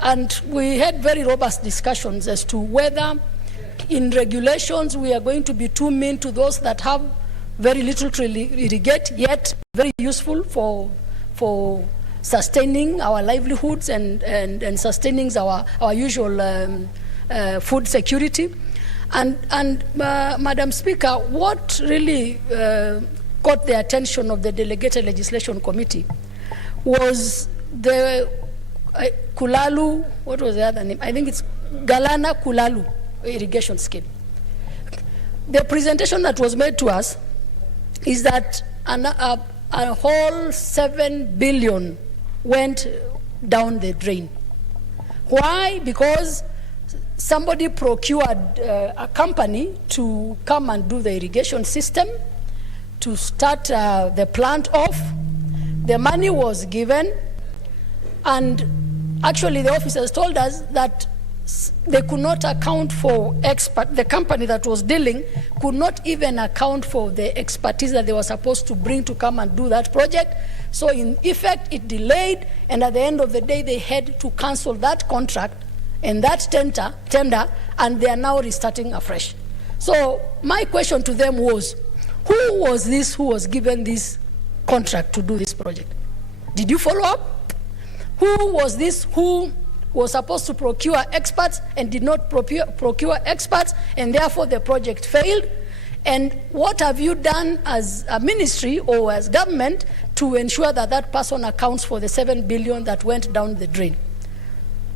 And we had very robust discussions as to whether in regulations we are going to be too mean to those that have very little to irrigate, yet very useful for sustaining our livelihoods and sustaining our usual food security. And Madam Speaker, what really caught the attention of the Delegated Legislation Committee was the Kulalu, what was the other name? I think it's Galana Kulalu irrigation scheme. The presentation that was made to us is that a whole 7 billion went down the drain. Why? Because somebody procured a company to come and do the irrigation system, to start the plant off. The money was given, and actually the officers told us that they could not account for the company that was dealing could not even account for the expertise that they were supposed to bring to come and do that project. So in effect, it delayed, and at the end of the day, they had to cancel that contract and that tender, and they are now restarting afresh. So my question to them was, who was this who was given this contract to do this project? Did you follow up? Who was this who was supposed to procure experts and did not procure experts, and therefore the project failed? And what have you done as a ministry or as government to ensure that that person accounts for the 7 billion that went down the drain?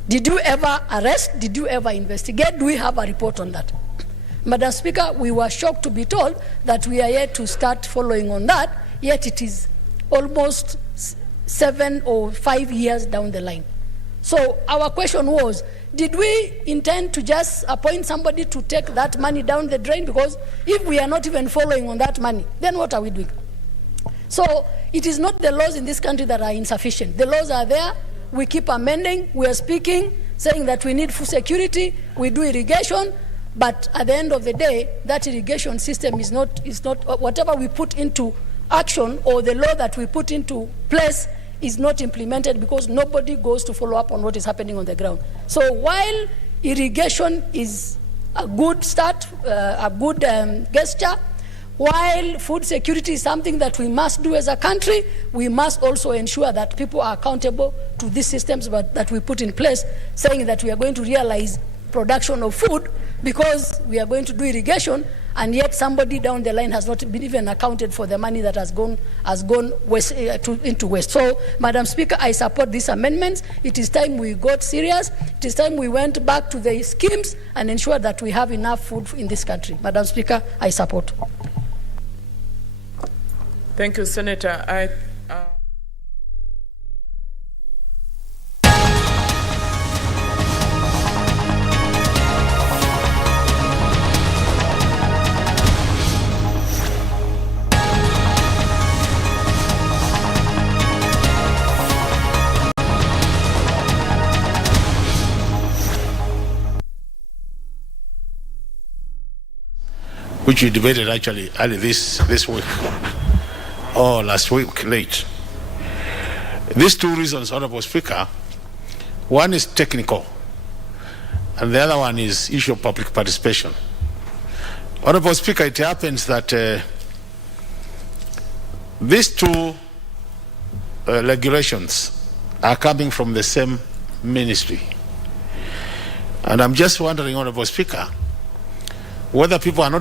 Did you ever arrest? Did you ever investigate? Do we have a report on that? Madam Speaker, we were shocked to be told that we are yet to start following on that, yet it is almost 7 or 5 years down the line. So our question was, did we intend to just appoint somebody to take that money down the drain? Because if we are not even following on that money, then what are we doing? So it is not the laws in this country that are insufficient. The laws are there. We keep amending. We are speaking, saying that we need food security. We do irrigation. But at the end of the day, that irrigation system is not whatever we put into action or the law that we put into place is not implemented because nobody goes to follow up on what is happening on the ground. So while irrigation is a good start, a good gesture, while food security is something that we must do as a country, we must also ensure that people are accountable to these systems that we put in place, saying that we are going to realize production of food because we are going to do irrigation, and yet somebody down the line has not been even accounted for the money that has gone waste, into waste. So, Madam Speaker, I support these amendments. It is time we got serious. It is time we went back to the schemes and ensured that we have enough food in this country. Madam Speaker, I support. Thank you, Senator. Which we debated actually early this week, or last week late. These two reasons, Honorable Speaker, one is technical, and the other one is issue of public participation. Honorable Speaker, it happens that these two regulations are coming from the same ministry. And I'm just wondering, Honorable Speaker, whether people are not